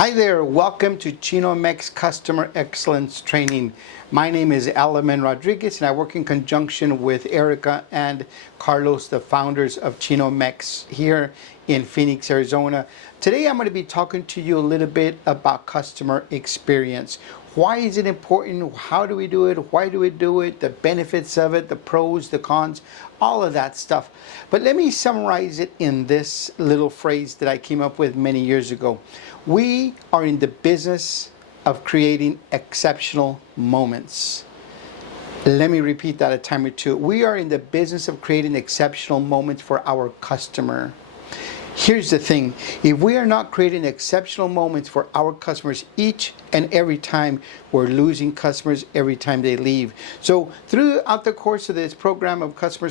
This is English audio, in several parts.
Hi there, welcome to Chino-Mex Customer Excellence Training. My name is Elaman1234 and I work in conjunction with Erica and Carlos, the founders of Chino-Mex here in Phoenix, Arizona. Today I'm going to be talking to you a little bit about customer experience. Why is it important? How do we do it? Why do we do it? The benefits of it, the pros, the cons, all of that stuff. But let me summarize it in this little phrase that I came up with many years ago. We are in the business of creating exceptional moments. Let me repeat that a time or two. We are in the business of creating exceptional moments for our customer. Here's the thing, if we are not creating exceptional moments for our customers each and every time, we're losing customers every time they leave. So throughout the course of this program of customer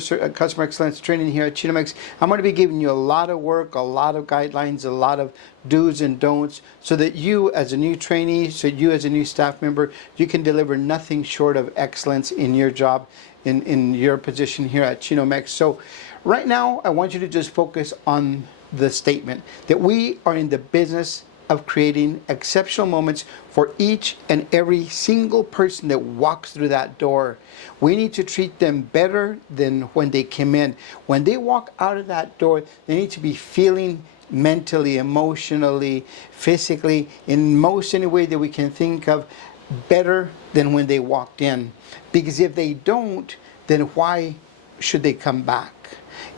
excellence training here at Chino-Mex, I'm going to be giving you a lot of work, a lot of guidelines, a lot of do's and don'ts, so that you as a new trainee, so you as a new staff member, you can deliver nothing short of excellence in your job, in your position here at Chino-Mex. So right now, I want you to just focus on the statement that we are in the business of creating exceptional moments for each and every single person that walks through that door. We need to treat them better than when they came in. When they walk out of that door, they need to be feeling mentally, emotionally, physically, in most any way that we can think of, better than when they walked in. Because if they don't, then why should they come back?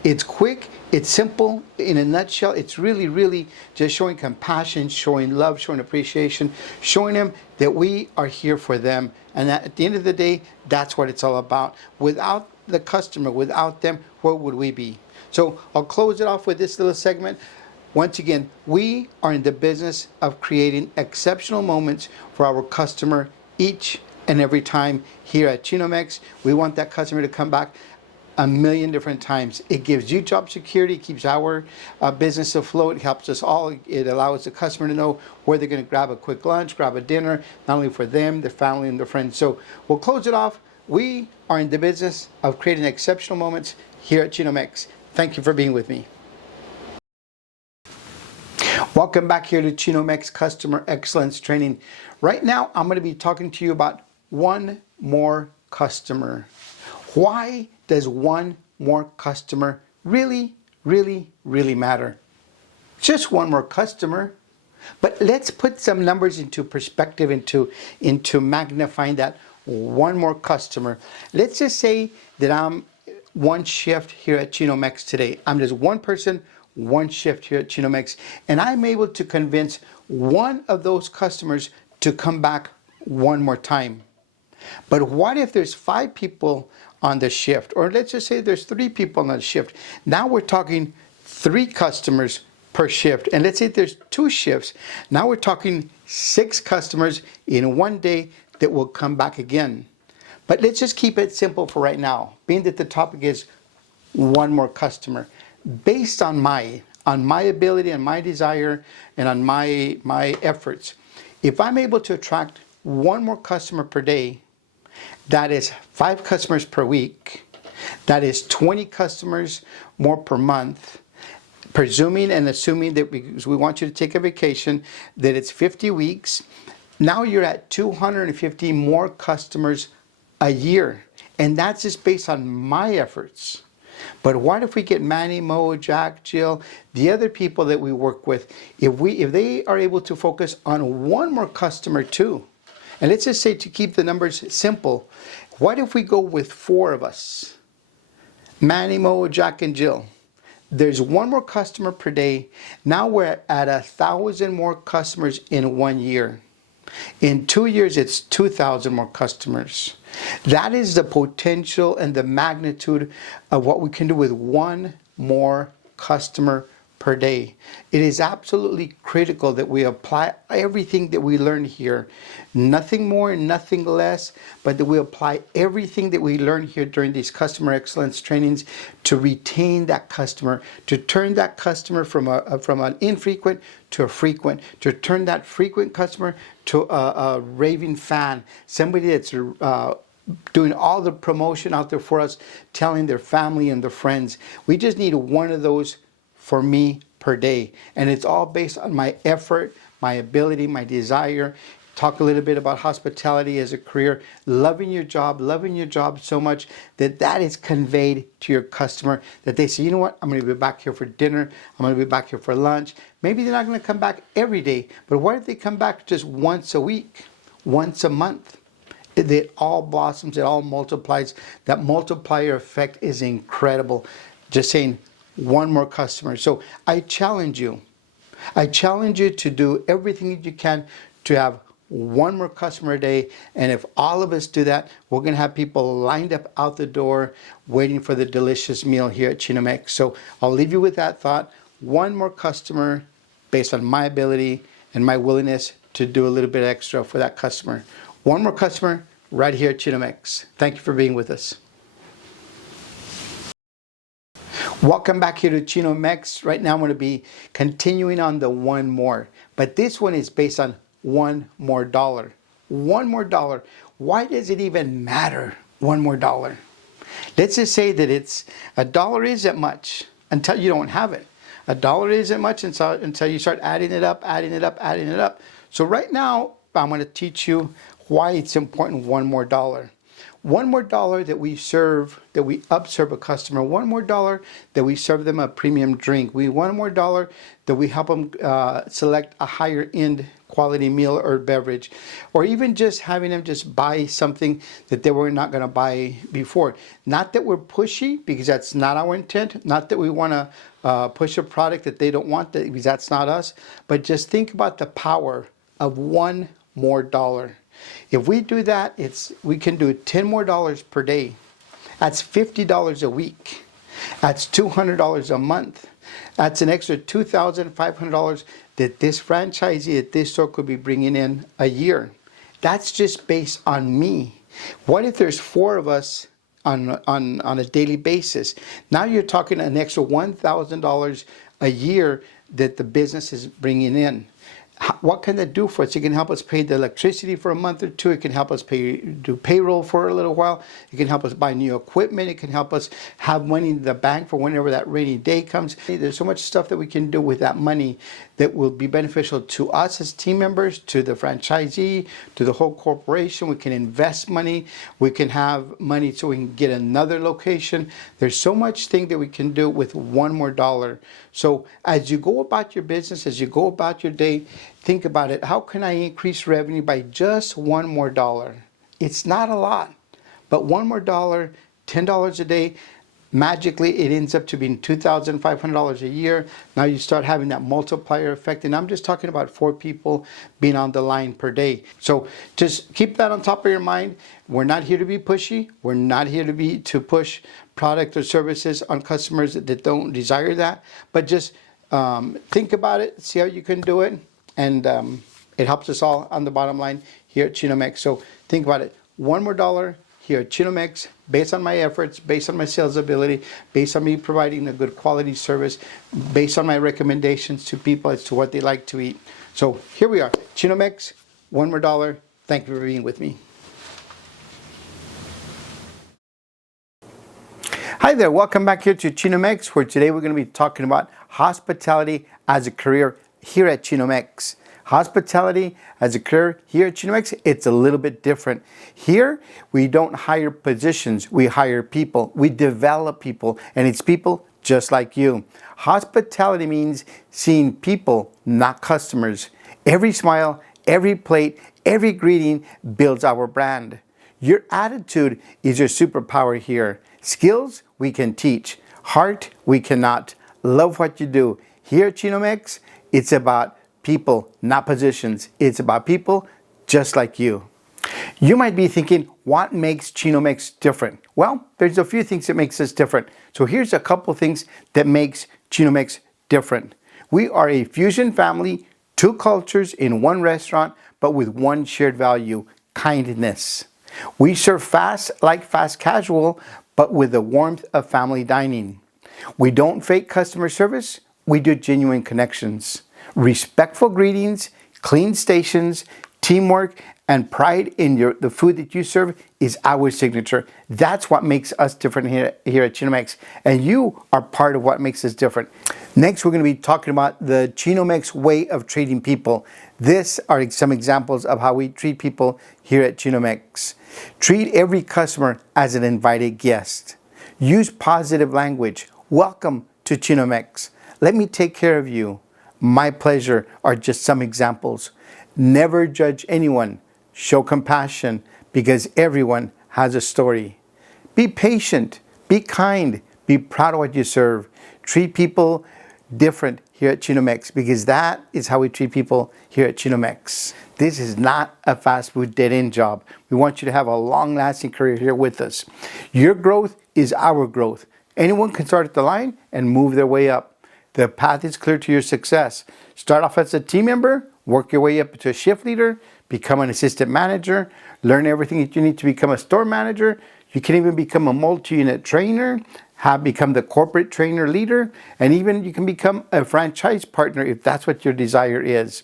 It's quick, it's simple, in a nutshell, it's really just showing compassion, showing love, showing appreciation, showing them that we are here for them. And that at the end of the day, that's what it's all about. Without the customer, without them, where would we be? So I'll close it off with this little segment. Once again, we are in the business of creating exceptional moments for our customer each and every time here at Chino-Mex. We want that customer to come back a million different times. It gives you job security, keeps our business afloat, it helps us all. It allows the customer to know where they're going to grab a quick lunch, grab a dinner, not only for them, their family, and their friends. So we'll close it off. We are in the business of creating exceptional moments here at Chino-Mex. Thank you for being with me. Welcome back here to Chino-Mex Customer Excellence Training. Right now, I'm going to be talking to you about one more customer. Why does one more customer really matter? Just one more customer. But let's put some numbers into perspective, into magnifying that one more customer. Let's just say that I'm one shift here at Chino-Mex today. I'm just one person, one shift here at Chino-Mex, and I'm able to convince one of those customers to come back one more time. But what if there's 5 people on the shift? Or let's just say there's 3 people on the shift. Now we're talking 3 customers per shift. And let's say there's 2 shifts. Now we're talking 6 customers in one day that will come back again. But let's just keep it simple for right now, being that the topic is one more customer. Based on my ability and my desire and on my efforts, if I'm able to attract one more customer per day, that is 5 customers per week. That is 20 customers more per month. Presuming and assuming that because we want you to take a vacation, that it's 50 weeks. Now you're at 250 more customers a year. And that's just based on my efforts. But what if we get Manny, Mo, Jack, Jill, the other people that we work with, if they are able to focus on one more customer too? And let's just say, to keep the numbers simple, what if we go with 4 of us? Manny, Mo, Jack, and Jill. There's one more customer per day. Now we're at 1,000 more customers in 1 year. In 2 years, it's 2,000 more customers. That is the potential and the magnitude of what we can do with one more customer per day. It is absolutely critical that we apply everything that we learn here. Nothing more, nothing less, but that we apply everything that we learn here during these customer excellence trainings to retain that customer, to turn that customer from an infrequent to a frequent, to turn that frequent customer to a raving fan, somebody that's doing all the promotion out there for us, telling their family and their friends. We just need one of those for me per day. And it's all based on my effort, my ability, my desire. Talk a little bit about hospitality as a career, loving your job so much that that is conveyed to your customer, that they say, you know what, I'm going to be back here for dinner, I'm going to be back here for lunch. Maybe they're not going to come back every day, but what if they come back just once a week, once a month? It all blossoms, it all multiplies. That multiplier effect is incredible. Just saying, one more customer. So I challenge you to do everything that you can to have one more customer a day. And if all of us do that, we're going to have people lined up out the door waiting for the delicious meal here at Chino-Mex. So I'll leave you with that thought. One more customer based on my ability and my willingness to do a little bit extra for that customer. One more customer right here at Chino-Mex. Thank you for being with us. Welcome back here to Chino-Mex. Right now I'm going to be continuing on the one more. But this one is based on one more dollar. One more dollar. Why does it even matter? One more dollar. Let's just say that it's a dollar isn't much until you don't have it. A dollar isn't much until you start adding it up. So right now I'm going to teach you why it's important. One more dollar. One more dollar that we serve, that we upserve a customer. One more dollar that we serve them a premium drink. One more dollar that we help them select a higher end quality meal or beverage, or even just having them just buy something that they were not going to buy before. Not that we're pushy, because that's not our intent. Not that we want to push a product that they don't want, because that's not us. But just think about the power of one more dollar. If we do that, we can do $10 more per day. That's $50 a week. That's $200 a month. That's an extra $2,500 that this franchisee at this store could be bringing in a year. That's just based on me. What if there's 4 of us on a daily basis? Now you're talking an extra $1,000 a year that the business is bringing in. What can that do for us? It can help us pay the electricity for a month or two. It can help us do payroll for a little while. It can help us buy new equipment. It can help us have money in the bank for whenever that rainy day comes. There's so much stuff that we can do with that money that will be beneficial to us as team members, to the franchisee, to the whole corporation. We can invest money. We can have money so we can get another location. There's so much thing that we can do with one more dollar. So as you go about your business, as you go about your day, think about it. How can I increase revenue by just one more dollar? It's not a lot, but one more dollar, $10 a day, magically it ends up to being $2,500 a year. Now you start having that multiplier effect, and I'm just talking about 4 people being on the line per day. So just keep that on top of your mind. We're not here to be pushy. We're not here to push product or services on customers that don't desire that, but just think about it, see how you can do it, and it helps us all on the bottom line here at Chino-Mex. So think about it. One more dollar here at Chino-Mex, based on my efforts, based on my sales ability, based on me providing a good quality service, based on my recommendations to people as to what they like to eat. So here we are, Chino-Mex, one more dollar. Thank you for being with me. Hi there, welcome back here to Chino-Mex, where today we're going to be talking about hospitality as a career here at Chino-Mex. Hospitality as a career here at Chino-Mex, it's a little bit different. Here, we don't hire positions, we hire people. We develop people, and it's people just like you. Hospitality means seeing people, not customers. Every smile, every plate, every greeting builds our brand. Your attitude is your superpower here. Skills, we can teach. Heart, we cannot. Love what you do. Here at Chino-Mex, it's about people, not positions. It's about people just like you. You might be thinking, what makes Chino-Mex different? Well, there's a few things that makes us different. So here's a couple things that makes Chino-Mex different. We are a fusion family, 2 cultures in one restaurant, but with one shared value, kindness. We serve fast like fast casual, but with the warmth of family dining. We don't fake customer service, we do genuine connections. Respectful greetings, clean stations, teamwork, and pride in the food that you serve is our signature. That's what makes us different here at Chino-Mex, and you are part of what makes us different. Next, we're going to be talking about the Chino-Mex way of treating people. These are some examples of how we treat people here at Chino-Mex. Treat every customer as an invited guest. Use positive language. Welcome to Chino-Mex. Let me take care of you. My pleasure are just some examples. Never judge anyone. Show compassion because everyone has a story. Be patient. Be kind. Be proud of what you serve. Treat people different here at Chino-Mex because that is how we treat people here at Chino-Mex. This is not a fast food dead-end job. We want you to have a long-lasting career here with us. Your growth is our growth. Anyone can start at the line and move their way up. The path is clear to your success. Start off as a team member, work your way up to a shift leader, become an assistant manager, learn everything that you need to become a store manager. You can even become a multi-unit trainer, become the corporate trainer leader, and even you can become a franchise partner if that's what your desire is.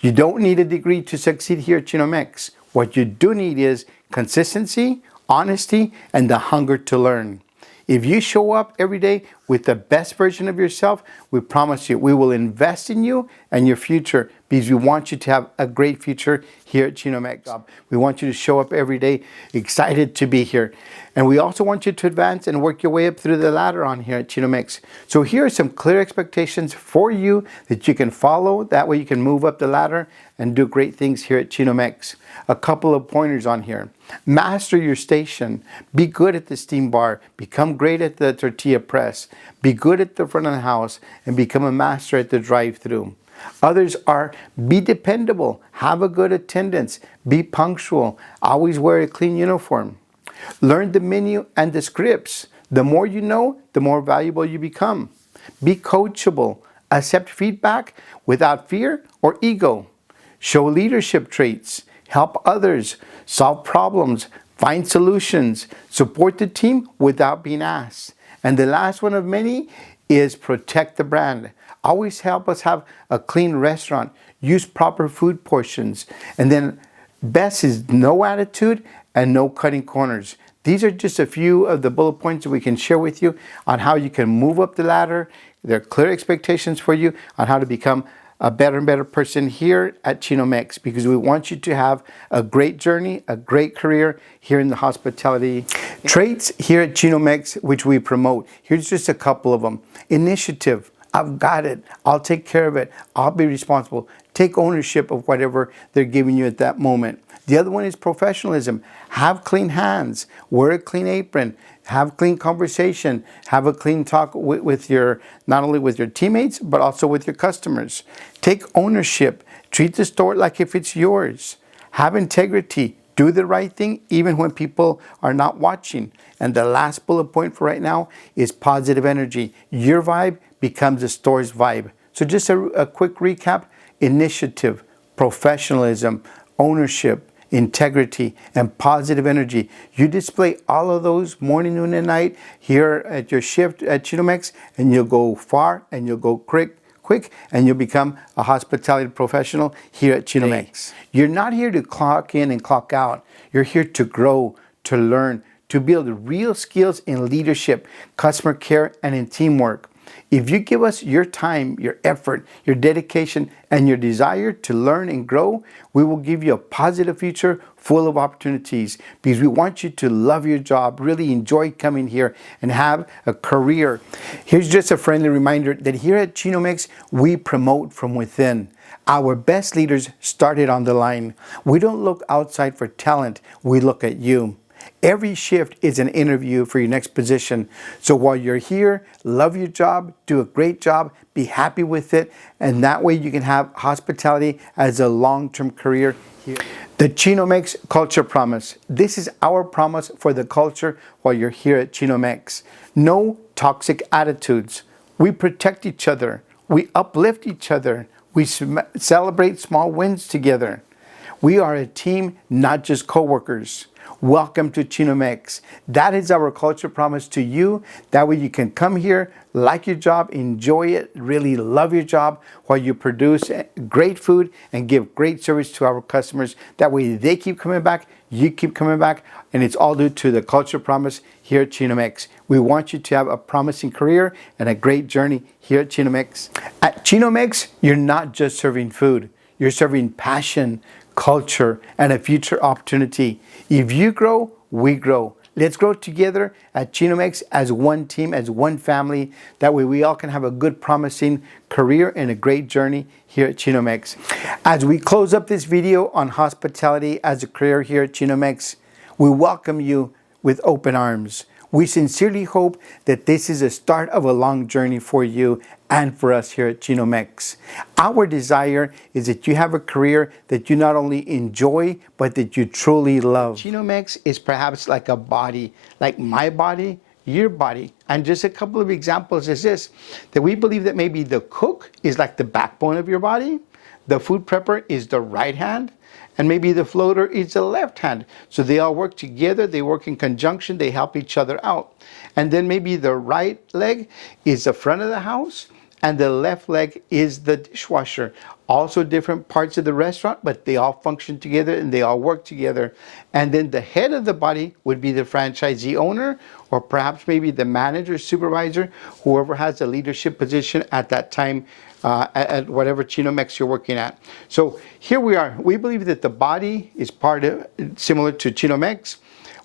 You don't need a degree to succeed here at Chino-Mex. What you do need is consistency, honesty, and the hunger to learn. If you show up every day with the best version of yourself, we promise you we will invest in you and your future because we want you to have a great future here at Chino-Mex. We want you to show up every day excited to be here. And we also want you to advance and work your way up through the ladder on here at Chino-Mex. So here are some clear expectations for you that you can follow. That way you can move up the ladder and do great things here at Chino-Mex. A couple of pointers on here. Master your station. Be good at the steam bar. Become great at the tortilla press. Be good at the front of the house and become a master at the drive-thru. Others are be dependable, have a good attendance, be punctual, always wear a clean uniform. Learn the menu and the scripts. The more you know, the more valuable you become. Be coachable, accept feedback without fear or ego. Show leadership traits, help others, solve problems, find solutions, support the team without being asked. And the last one of many is protect the brand. Always help us have a clean restaurant. Use proper food portions. And then best is no attitude and no cutting corners. These are just a few of the bullet points that we can share with you on how you can move up the ladder. There are clear expectations for you on how to become a better and better person here at Chino-Mex because we want you to have a great journey, a great career here in the hospitality. Traits here at Chino-Mex which we promote. Here's just a couple of them. Initiative. I've got it. I'll take care of it. I'll be responsible. Take ownership of whatever they're giving you at that moment. The other one is professionalism. Have clean hands. Wear a clean apron. Have clean conversation. Have a clean talk with your, not only with your teammates, but also with your customers. Take ownership. Treat the store like if it's yours. Have integrity. Do the right thing even when people are not watching. And the last bullet point for right now is positive energy. Your vibe becomes the store's vibe. So just a quick recap: initiative, professionalism, ownership, integrity, and positive energy. You display all of those morning, noon, and night here at your shift at Chino-Mex, and you'll go far and you'll go quick, and you'll become a hospitality professional here at Chino-Mex. You're not here to clock in and clock out. You're here to grow, to learn, to build real skills in leadership, customer care, and in teamwork. If you give us your time, your effort, your dedication, and your desire to learn and grow, we will give you a positive future full of opportunities because we want you to love your job, really enjoy coming here, and have a career. Here's just a friendly reminder that here at Chino-Mex, we promote from within. Our best leaders started on the line. We don't look outside for talent, we look at you. Every shift is an interview for your next position. So while you're here, love your job, do a great job, be happy with it, and that way you can have hospitality as a long-term career here. The Chino-Mex Culture Promise. This is our promise for the culture while you're here at Chino-Mex. No toxic attitudes. We protect each other. We uplift each other. We celebrate small wins together. We are a team, not just co-workers. Welcome to Chino-Mex. That is our culture promise to you. That way you can come here, like your job, enjoy it, really love your job while you produce great food and give great service to our customers. That way they keep coming back, you keep coming back, and it's all due to the culture promise here at Chino-Mex. We want you to have a promising career and a great journey here at Chino-Mex. At Chino-Mex, you're not just serving food. You're serving passion, culture, and a future opportunity. If you grow, we grow. Let's grow together at Chino-Mex as one team, as one family. That way we all can have a good, promising career and a great journey here at Chino-Mex. As we close up this video on hospitality as a career here at Chino-Mex, we welcome you with open arms. We sincerely hope that this is the start of a long journey for you and for us here at Chino-Mex. Our desire is that you have a career that you not only enjoy, but that you truly love. Chino-Mex is perhaps like a body, like my body, your body. And just a couple of examples is this, that we believe that maybe the cook is like the backbone of your body, the food prepper is the right hand, and maybe the floater is the left hand. So they all work together, they work in conjunction, they help each other out. And then maybe the right leg is the front of the house, and the left leg is the dishwasher. Also different parts of the restaurant, but they all function together and they all work together. And then the head of the body would be the franchisee owner, or perhaps maybe the manager, supervisor, whoever has the leadership position at that time, at whatever Chino-Mex you're working at. So here we are. We believe that the body is part of, similar to Chino-Mex.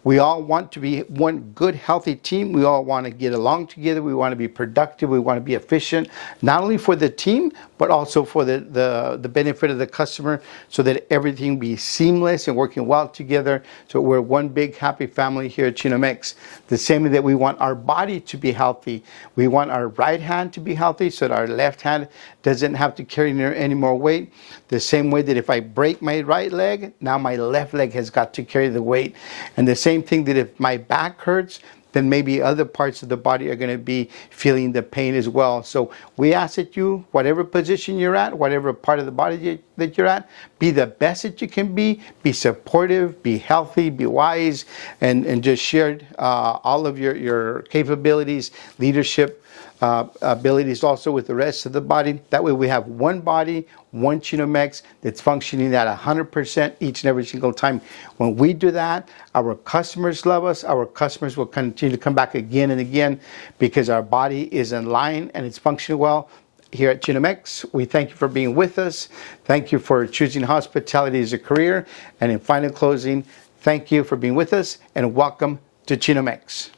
We all want to be one good, healthy team. We all want to get along together. We want to be productive. We want to be efficient, not only for the team, but also for the benefit of the customer, so that everything be seamless and working well together. So we're one big happy family here at Chino-Mex. The same way that we want our body to be healthy. We want our right hand to be healthy so that our left hand doesn't have to carry any more weight. The same way that if I break my right leg, now my left leg has got to carry the weight. And the same thing that if my back hurts, then maybe other parts of the body are going to be feeling the pain as well. So we ask that you, whatever position you're at, whatever part of the body that you're at, be the best that you can be supportive, be healthy, be wise, and just share all of your capabilities, leadership abilities also with the rest of the body. That way we have one body, one Chino-Mex that's functioning at 100% each and every single time. When we do that, our customers love us. Our customers will continue to come back again and again because our body is in line and it's functioning well. Here at Chino-Mex, we thank you for being with us. Thank you for choosing hospitality as a career. And in final closing, thank you for being with us and welcome to Chino-Mex.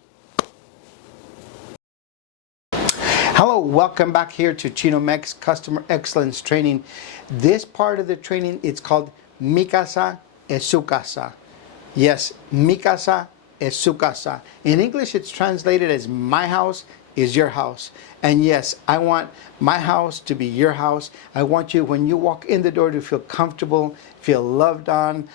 Hello, welcome back here to Chino-Mex Customer Excellence Training. This part of the training, it's called Mi Casa es Su Casa. Yes, Mi Casa es Su Casa. In English, it's translated as my house is your house. And yes, I want my house to be your house. I want you, when you walk in the door, to feel comfortable, feel loved on,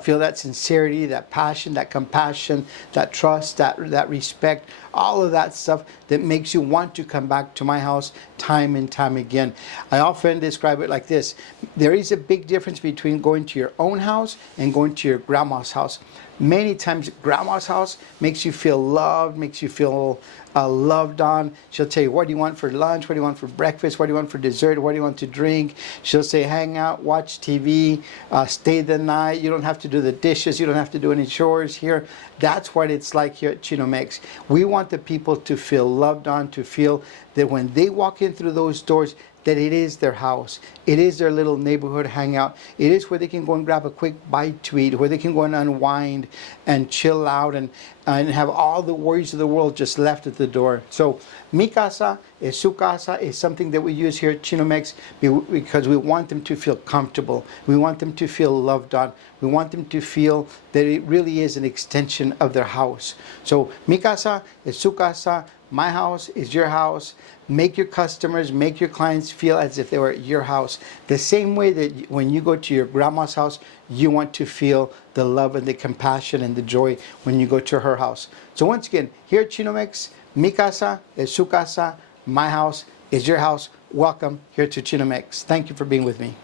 feel that sincerity, that passion, that compassion, that trust, that respect, all of that stuff that makes you want to come back to my house time and time again. I often describe it like this. There is a big difference between going to your own house and going to your grandma's house. Many times grandma's house makes you feel loved, makes you feel loved on. She'll tell you, what do you want for lunch? What do you want for breakfast? What do you want for dessert? What do you want to drink? She'll say, hang out, watch TV, stay the night. You don't have to do the dishes. You don't have to do any chores here. That's what it's like here at Chino-Mex. We want the people to feel loved on, to feel that when they walk in through those doors, that it is their house. It is their little neighborhood hangout. It is where they can go and grab a quick bite to eat, where they can go and unwind and chill out and have all the worries of the world just left at the door. So Mi Casa es Su Casa is something that we use here at Chino-Mex because we want them to feel comfortable. We want them to feel loved on. We want them to feel that it really is an extension of their house. So Mi Casa es Su Casa. My house is your house. Make your customers, make your clients feel as if they were at your house. The same way that when you go to your grandma's house, you want to feel the love and the compassion and the joy when you go to her house. So once again, here at Chino-Mex, Mi Casa es Su Casa. My house is your house. Welcome here to Chino-Mex. Thank you for being with me.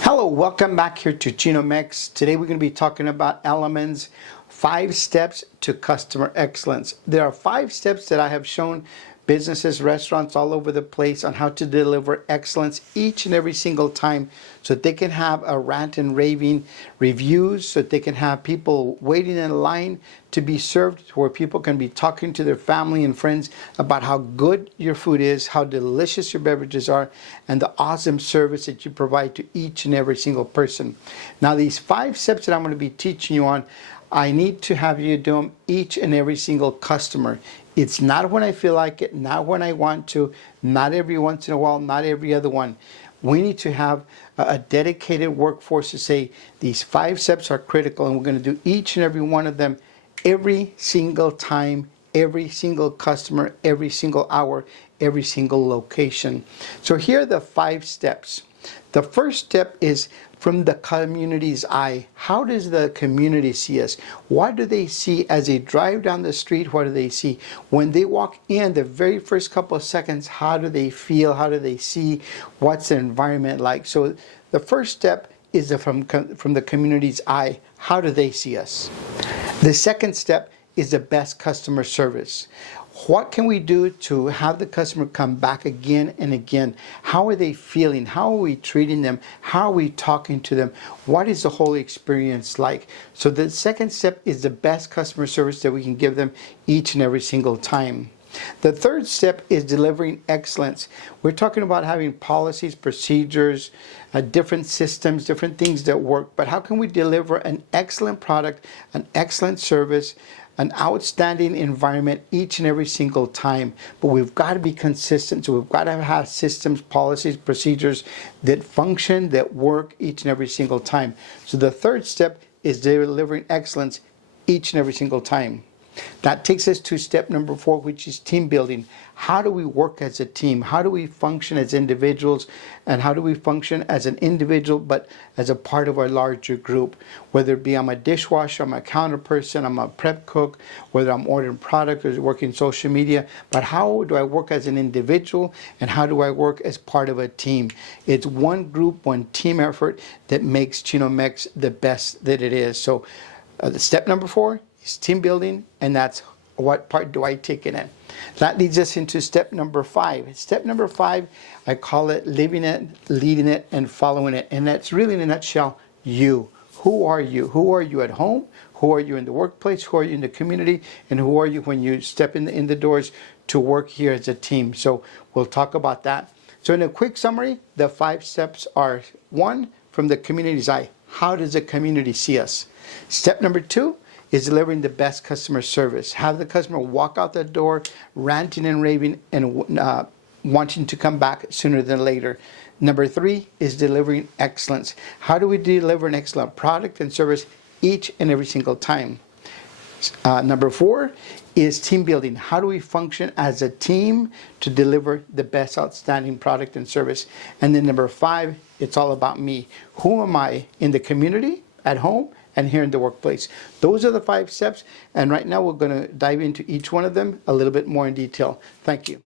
Hello, Hello, welcome back here to Chino-Mex. Today we're going to be talking about Elaman's 5 steps to customer excellence. There are 5 steps that I have shown businesses, restaurants all over the place on how to deliver excellence each and every single time so that they can have a rant and raving reviews, so that they can have people waiting in line to be served, where people can be talking to their family and friends about how good your food is, how delicious your beverages are, and the awesome service that you provide to each and every single person. Now, these 5 steps that I'm going to be teaching you on, I need to have you do them each and every single customer. It's not when I feel like it, not when I want to, not every once in a while, not every other one. We need to have a dedicated workforce to say these 5 steps are critical, and we're going to do each and every one of them every single time, every single customer, every single hour, every single location. So here are the 5 steps. The first step is from the community's eye. How does the community see us? What do they see as they drive down the street? What do they see? When they walk in, the very first couple of seconds, how do they feel? How do they see? What's the environment like? So the first step is from the community's eye. How do they see us? The second step is the best customer service. What can we do to have the customer come back again and again? How are they feeling? How are we treating them? How are we talking to them? What is the whole experience like? So the second step is the best customer service that we can give them each and every single time. The third step is delivering excellence. We're talking about having policies, procedures, different systems, different things that work. But how can we deliver an excellent product, an excellent service, an outstanding environment each and every single time? But we've got to be consistent. So we've got to have systems, policies, procedures that function, that work each and every single time. So the third step is delivering excellence each and every single time. That takes us to step number 4, which is team building. How do we work as a team? How do we function as individuals? And how do we function as an individual, but as a part of our larger group? Whether it be I'm a dishwasher, I'm a counter person, I'm a prep cook, whether I'm ordering product or working social media. But how do I work as an individual, and how do I work as part of a team? It's one group, one team effort that makes Chino-Mex the best that it is. So the step number 4 is team building, and that's what part do I take in it. That leads us into step number 5. Step number 5, I call it living it, leading it, and following it. And that's really, in a nutshell, you. Who are you? Who are you at home? Who are you in the workplace? Who are you in the community? And who are you when you step in the doors to work here as a team? So we'll talk about that. So in a quick summary, the 5 steps are: 1, from the community's eye. How does the community see us? Step number 2 is delivering the best customer service. Have the customer walk out the door ranting and raving and wanting to come back sooner than later. Number 3 is delivering excellence. How do we deliver an excellent product and service each and every single time? Number 4 is team building. How do we function as a team to deliver the best outstanding product and service? And then number 5, it's all about me. Who am I in the community, at home, and here in the workplace? Those are the 5 steps, and right now we're going to dive into each one of them a little bit more in detail. Thank you.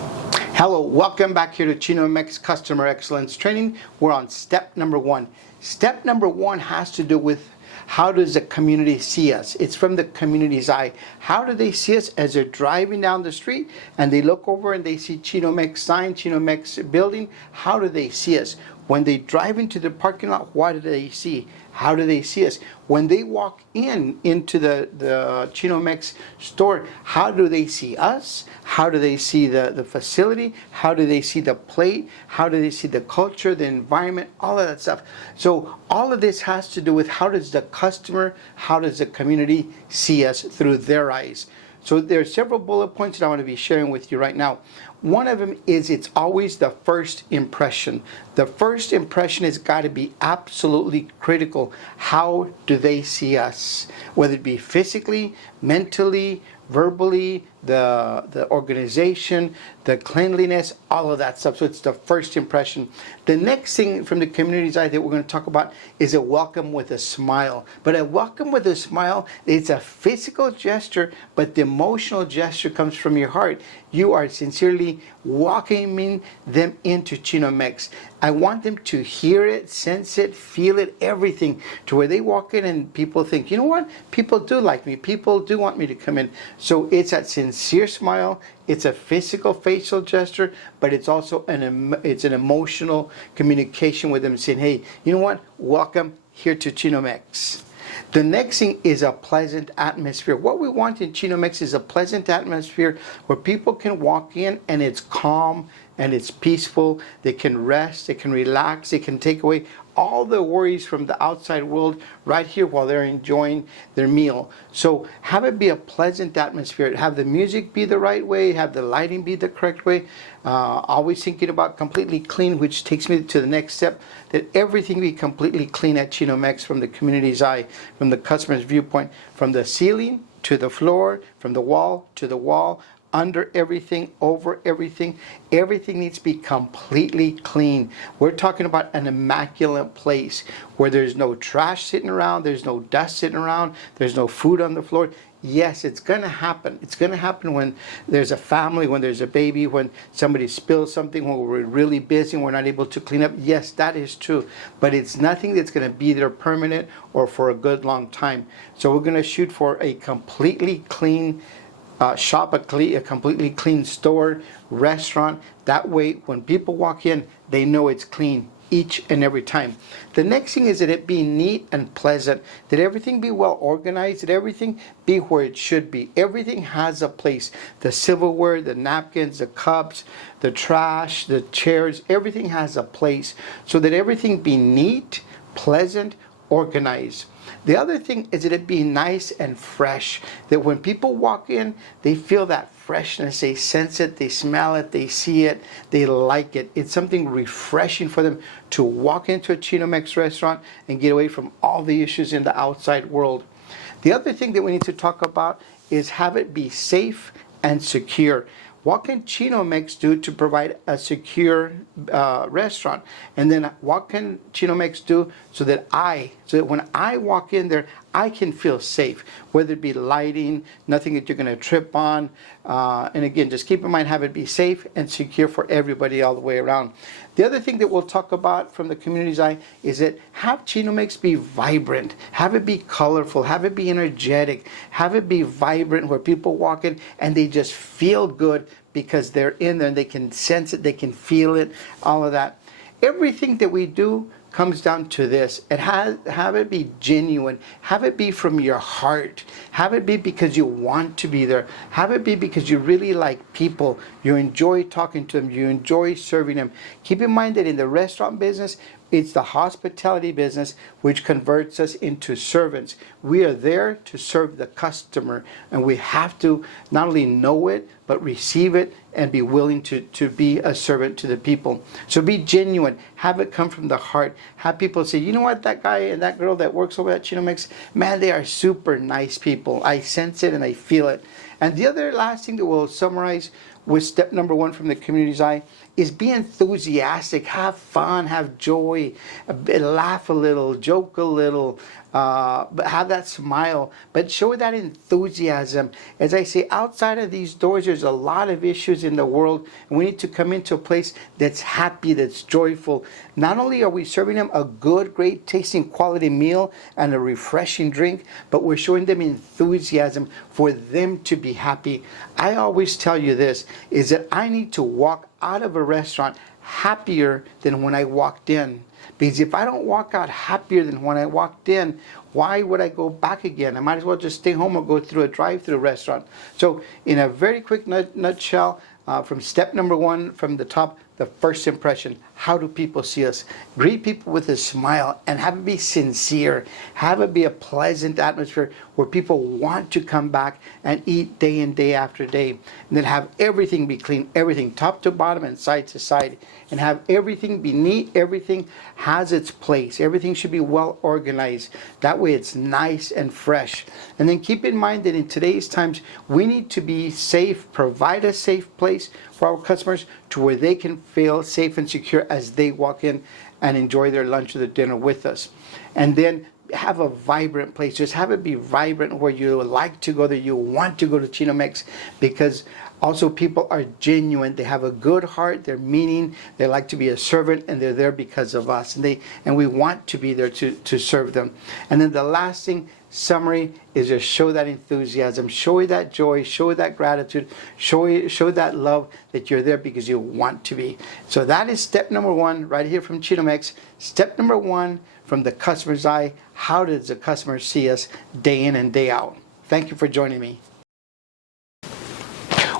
Hello, welcome back here to Chino-Mex Customer Excellence Training. We're on step number 1. Step number 1 has to do with how does the community see us? It's from the community's eye. How do they see us as they're driving down the street and they look over and they see Chino-Mex sign, Chino-Mex building? How do they see us? When they drive into the parking lot, what do they see? How do they see us? When they walk into the Chino-Mex store, how do they see us? How do they see the facility? How do they see the plate? How do they see the culture, the environment, all of that stuff? So all of this has to do with how does the customer, how does the community see us through their eyes? So there are several bullet points that I want to be sharing with you right now. One of them is it's always the first impression. The first impression has got to be absolutely critical. How do they see us? Whether it be physically, mentally, verbally, the organization, the cleanliness, all of that stuff. So it's the first impression. The next thing from the community's eye that we're going to talk about is a welcome with a smile. But a welcome with a smile, it's a physical gesture, but the emotional gesture comes from your heart. You are sincerely welcoming them into Chino-Mex. I want them to hear it, sense it, feel it, everything, to where they walk in and people think, you know what? People do like me. People do want me to come in. So it's that sincere smile. It's a physical facial gesture, but it's also an emotional communication with them, saying, hey, you know what? Welcome here to Chino-Mex. The next thing is a pleasant atmosphere. What we want in Chino-Mex is a pleasant atmosphere where people can walk in and it's calm and it's peaceful. They can rest, they can relax, they can take away all the worries from the outside world right here while they're enjoying their meal. So have it be a pleasant atmosphere. Have the music be the right way, have the lighting be the correct way. Always thinking about completely clean, which takes me to the next step, that everything be completely clean at Chino-Mex from the community's eye, from the customer's viewpoint, from the ceiling to the floor, from the wall to the wall, under everything, over everything. Everything needs to be completely clean. We're talking about an immaculate place where there's no trash sitting around, there's no dust sitting around, there's no food on the floor. Yes, it's going to happen. It's going to happen when there's a family, when there's a baby, when somebody spills something, when we're really busy and we're not able to clean up. Yes, that is true. But it's nothing that's going to be there permanent or for a good long time. So we're going to shoot for a completely clean shop, a completely clean store, restaurant. That way, when people walk in, they know it's clean each and every time. The next thing is that it be neat and pleasant, that everything be well organized, that everything be where it should be. Everything has a place. The silverware, the napkins, the cups, the trash, the chairs, everything has a place, so that everything be neat, pleasant, organized. The other thing is that it be nice and fresh, that when people walk in, they feel that freshness, they sense it, they smell it, they see it, they like it. It's something refreshing for them to walk into a Chino-Mex restaurant and get away from all the issues in the outside world. The other thing that we need to talk about is have it be safe and secure. What can Chino-Mex do to provide a secure restaurant? And then what can Chino-Mex do so that when I walk in there, I can feel safe, whether it be lighting, nothing that you're going to trip on. And again, just keep in mind, have it be safe and secure for everybody all the way around. The other thing that we'll talk about from the community's eye is that have Chino-Mex be vibrant, have it be colorful, have it be energetic, have it be vibrant where people walk in and they just feel good because they're in there and they can sense it, they can feel it, all of that. Everything that we do comes down to this. Have it be genuine. Have it be from your heart. Have it be because you want to be there. Have it be because you really like people. You enjoy talking to them. You enjoy serving them. Keep in mind that in the restaurant business, it's the hospitality business which converts us into servants. We are there to serve the customer, and we have to not only know it, but receive it and be willing to be a servant to the people. So be genuine. Have it come from the heart. Have people say, you know what, that guy and that girl that works over at Chino-Mex, man, they are super nice people. I sense it and I feel it. And the other last thing that we'll summarize with step number 1 from the community's eye is be enthusiastic, have fun, have joy, laugh a little, joke a little, but have that smile, but show that enthusiasm. As I say, outside of these doors, there's a lot of issues in the world, and we need to come into a place that's happy, that's joyful. Not only are we serving them a good, great tasting quality meal and a refreshing drink, but we're showing them enthusiasm for them to be happy. I always tell you this, is that I need to walk out of a restaurant happier than when I walked in. Because if I don't walk out happier than when I walked in, why would I go back again? I might as well just stay home or go through a drive-through restaurant. So in a very quick nutshell, from step number 1 from the top, the first impression. How do people see us? Greet people with a smile and have it be sincere. Have it be a pleasant atmosphere where people want to come back and eat day in, day after day. And then have everything be clean, everything top to bottom and side to side. And have everything be neat, everything has its place. Everything should be well organized. That way it's nice and fresh. And then keep in mind that in today's times, we need to be safe, provide a safe place for our customers to where they can feel safe and secure as they walk in and enjoy their lunch or their dinner with us. And then have a vibrant place. Just have it be vibrant where you like to go there, you want to go to Chino-Mex, because also people are genuine. They have a good heart, they're meaning, they like to be a servant, and they're there because of us. And we want to be there to serve them. And then the last thing, summary, is just show that enthusiasm, show that joy, show that gratitude, show that love that you're there because you want to be. So that is step number one right here from Chino-Mex. Step number one from the customer's eye. How does the customer see us day in and day out? Thank you for joining me.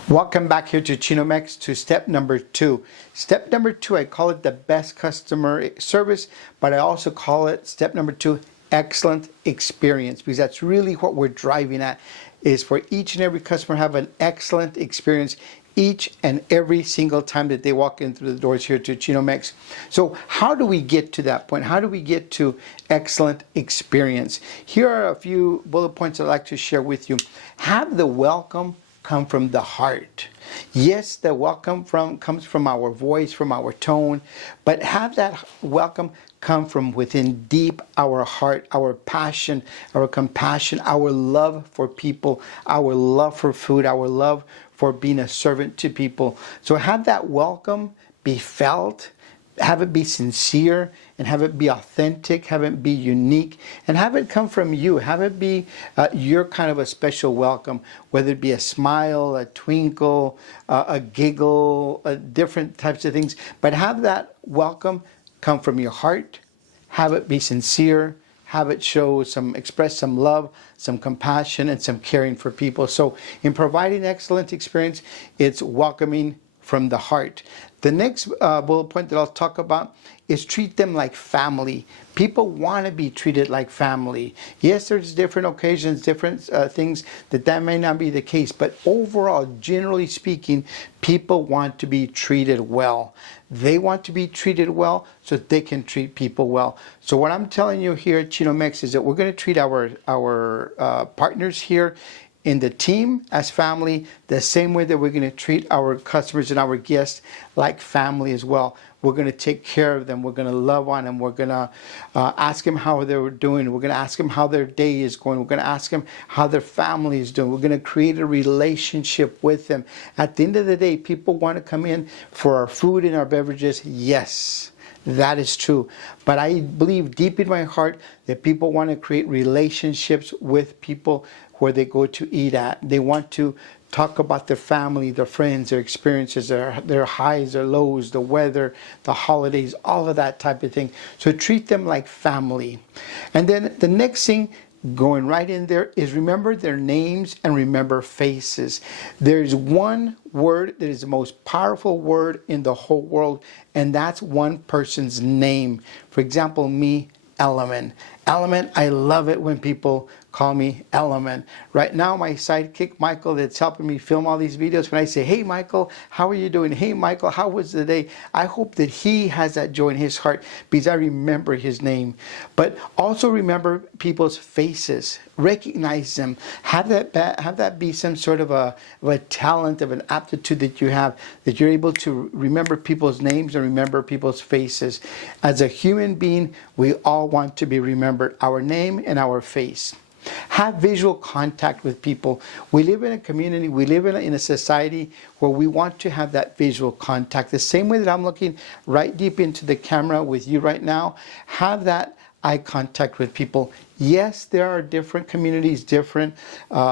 Welcome back here to Chino-Mex to step number two. Step number two, I call it the best customer service, but I also call it step number two, excellent experience, because that's really what we're driving at, is for each and every customer have an excellent experience each and every single time that they walk in through the doors here to Chino-Mex. So how do we get to that point? How do we get to excellent experience? Here are a few bullet points I'd like to share with you. Have the welcome come from the heart. Yes, the welcome comes from our voice, from our tone, but have that welcome come from within deep our heart, our passion, our compassion, our love for people, our love for food, our love for being a servant to people. So have that welcome be felt, have it be sincere, and have it be authentic, have it be unique, and have it come from you. Have it be your kind of a special welcome, whether it be a smile, a twinkle, a giggle, different types of things. But have that welcome come from your heart, have it be sincere, have it express some love, some compassion, and some caring for people. So in providing excellent experience, it's welcoming from the heart. The next bullet point that I'll talk about is treat them like family. People want to be treated like family. Yes, there's different occasions, different things that may not be the case, but overall, generally speaking, people want to be treated well. They want to be treated well so that they can treat people well. So what I'm telling you here at Chino-Mex is that we're going to treat our partners here in the team as family, the same way that we're going to treat our customers and our guests like family as well. We're going to take care of them. We're going to love on them. We're going to ask them how they're doing. We're going to ask them how their day is going. We're going to ask them how their family is doing. We're going to create a relationship with them. At the end of the day, people want to come in for our food and our beverages. Yes, that is true. But I believe deep in my heart that people want to create relationships with people where they go to eat at. They want to talk about their family, their friends, their experiences, their highs, their lows, the weather, the holidays, all of that type of thing. So treat them like family. And then the next thing, going right in there, is remember their names and remember faces. There's one word that is the most powerful word in the whole world, and that's one person's name. For example, me, Elaman. Elaman, I love it when people call me Elaman. Right now, my sidekick, Michael, that's helping me film all these videos, when I say, hey, Michael, how are you doing? Hey, Michael, how was the day? I hope that he has that joy in his heart because I remember his name. But also remember people's faces. Recognize them. Have that be some sort of a talent, of an aptitude that you have, that you're able to remember people's names and remember people's faces. As a human being, we all want to be remembered, our name and our face. Have visual contact with people. We live in a community, we live in a society where we want to have that visual contact. The same way that I'm looking right deep into the camera with you right now, have that eye contact with people. Yes, there are different communities, different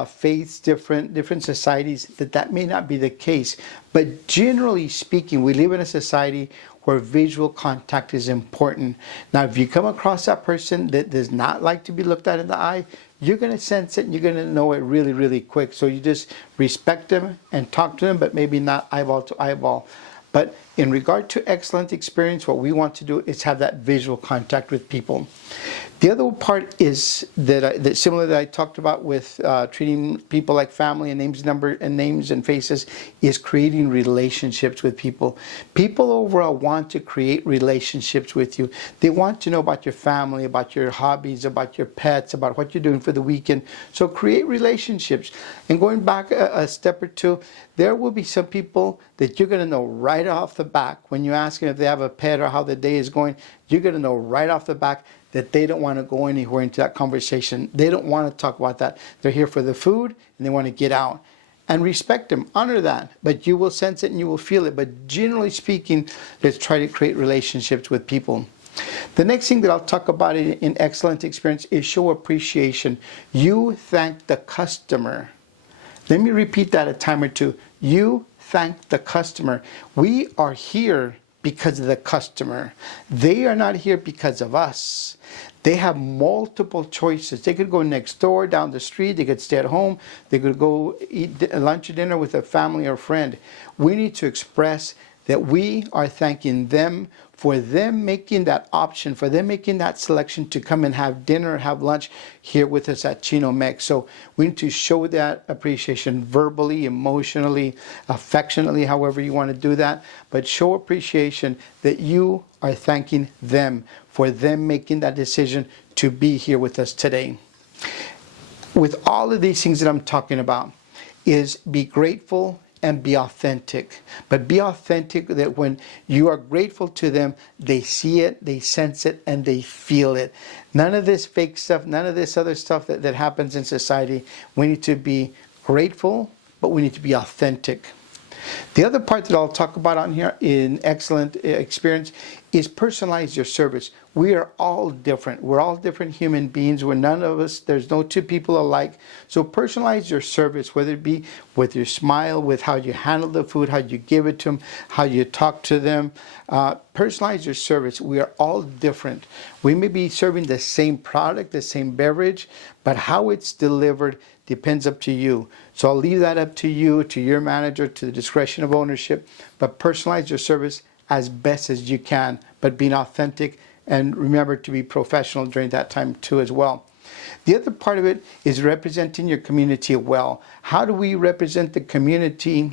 faiths, different societies that may not be the case. But generally speaking, we live in a society where visual contact is important. Now, if you come across that person that does not like to be looked at in the eye, you're going to sense it and you're going to know it really, really quick. So you just respect them and talk to them, but maybe not eyeball to eyeball. But in regard to excellent experience, what we want to do is have that visual contact with people. The other part is that similar that I talked about with treating people like family and names and faces, is creating relationships with people. People overall want to create relationships with you. They want to know about your family, about your hobbies, about your pets, about what you're doing for the weekend. So create relationships. And going back a step or two, there will be some people that you're going to know right off the back when you ask them if they have a pet or how the day is going. You're going to know right off the back that they don't want to go anywhere into that conversation. They don't want to talk about that. They're here for the food and they want to get out. And respect them, honor that. But you will sense it and you will feel it. But generally speaking, let's try to create relationships with people. The next thing that I'll talk about in excellent experience is show appreciation. You thank the customer. Let me repeat that a time or two. You thank the customer. We are here because of the customer. They are not here because of us. They have multiple choices. They could go next door, down the street. They could stay at home. They could go eat lunch or dinner with a family or friend. We need to express that we are thanking them for them making that option, for them making that selection to come and have dinner, have lunch here with us at Chino-Mex. So we need to show that appreciation verbally, emotionally, affectionately, however you want to do that. But show appreciation that you are thanking them for them making that decision to be here with us today. With all of these things that I'm talking about, is be grateful and be authentic. But be authentic that when you are grateful to them, they see it, they sense it, and they feel it. None of this fake stuff, none of this other stuff that happens in society. We need to be grateful, but we need to be authentic. The other part that I'll talk about on here in excellent experience is personalize your service. We are all different. We're all different human beings. We're none of us, there's no two people alike. So personalize your service, whether it be with your smile, with how you handle the food, how you give it to them, how you talk to them. Personalize your service. We are all different. We may be serving the same product, the same beverage, but how it's delivered depends up to you. So I'll leave that up to you, to your manager, to the discretion of ownership. But personalize your service as best as you can, but being authentic, and remember to be professional during that time too as well. The other part of it is representing your community well. How do we represent the community?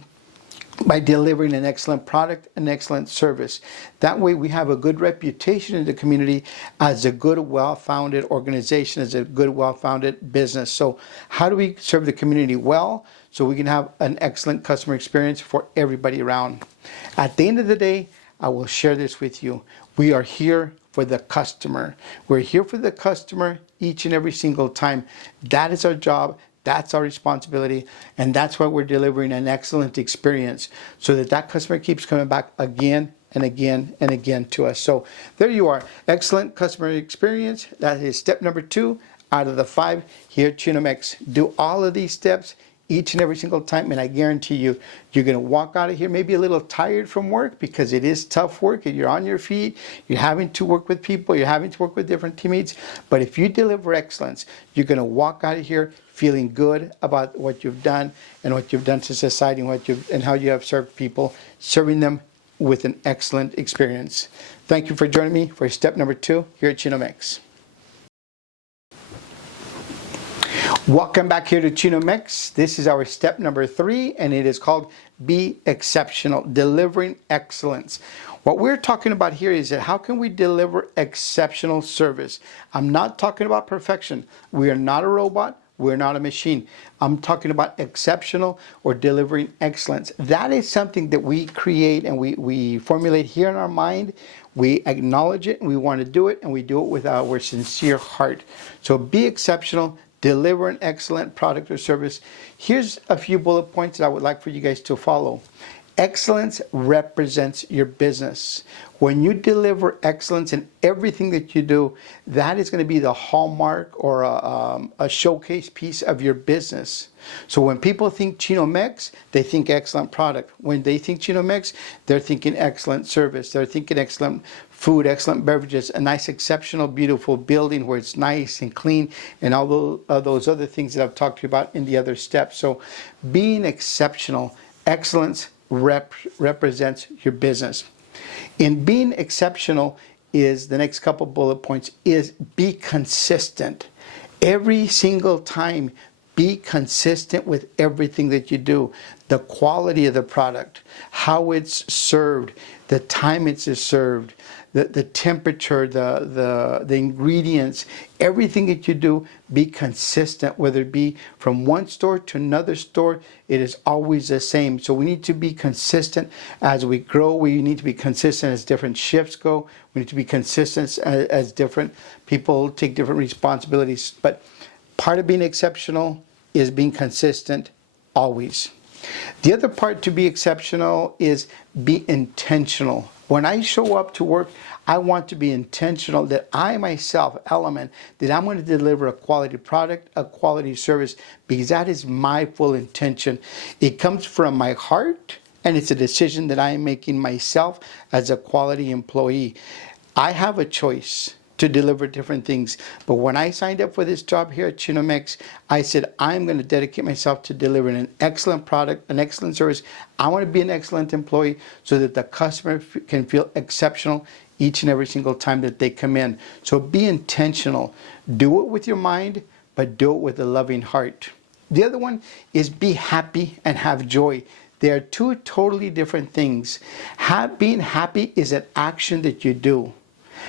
By delivering an excellent product, an excellent service. That way we have a good reputation in the community as a good, well-founded organization, as a good, well-founded business. So how do we serve the community well so we can have an excellent customer experience for everybody around? At the end of the day, I will share this with you. We are here for the customer. We're here for the customer each and every single time. That is our job. That's our responsibility, and that's why we're delivering an excellent experience so that that customer keeps coming back again and again and again to us. So there you are. Excellent customer experience. That is step number 2 out of the 5 here at Chino-Mex. Do all of these steps each and every single time, and I guarantee you, you're going to walk out of here maybe a little tired from work because it is tough work and you're on your feet, you're having to work with people, you're having to work with different teammates. But if you deliver excellence, you're going to walk out of here feeling good about what you've done and what you've done to society and how you have served people, serving them with an excellent experience. Thank you for joining me for step number 2 here at Chino-Mex. Welcome back here to Chino-Mex. This is our step number 3, and it is called Be Exceptional, delivering excellence. What we're talking about here is that how can we deliver exceptional service? I'm not talking about perfection. We are not a robot. We're not a machine. I'm talking about exceptional or delivering excellence. That is something that we create and we formulate here in our mind. We acknowledge it and we want to do it, and we do it with our sincere heart. So be exceptional. Deliver an excellent product or service. Here's a few bullet points that I would like for you guys to follow. Excellence represents your business. When you deliver excellence in everything that you do, that is going to be the hallmark or a showcase piece of your business. So when people think Chino-Mex, they think excellent product. When they think Chino-Mex, they're thinking excellent service. They're thinking excellent food, excellent beverages, a nice, exceptional, beautiful building where it's nice and clean, and all those other things that I've talked to you about in the other steps. So being exceptional, excellence represents your business. In being exceptional, is, the next couple bullet points, is be consistent. Every single time, be consistent with everything that you do. The quality of the product, how it's served, the time it's served, the temperature, the ingredients, everything that you do, be consistent. Whether it be from one store to another store, it is always the same. So we need to be consistent as we grow. We need to be consistent as different shifts go. We need to be consistent as different people take different responsibilities. But part of being exceptional is being consistent always. The other part to be exceptional is be intentional. When I show up to work, I want to be intentional that I myself, Elaman, that I'm going to deliver a quality product, a quality service, because that is my full intention. It comes from my heart, and it's a decision that I am making myself as a quality employee. I have a choice to deliver different things. But when I signed up for this job here at Chino-Mex, I said, I'm going to dedicate myself to delivering an excellent product, an excellent service. I want to be an excellent employee so that the customer can feel exceptional each and every single time that they come in. So be intentional. Do it with your mind, but do it with a loving heart. The other one is be happy and have joy. They are two totally different things. Being happy is an action that you do.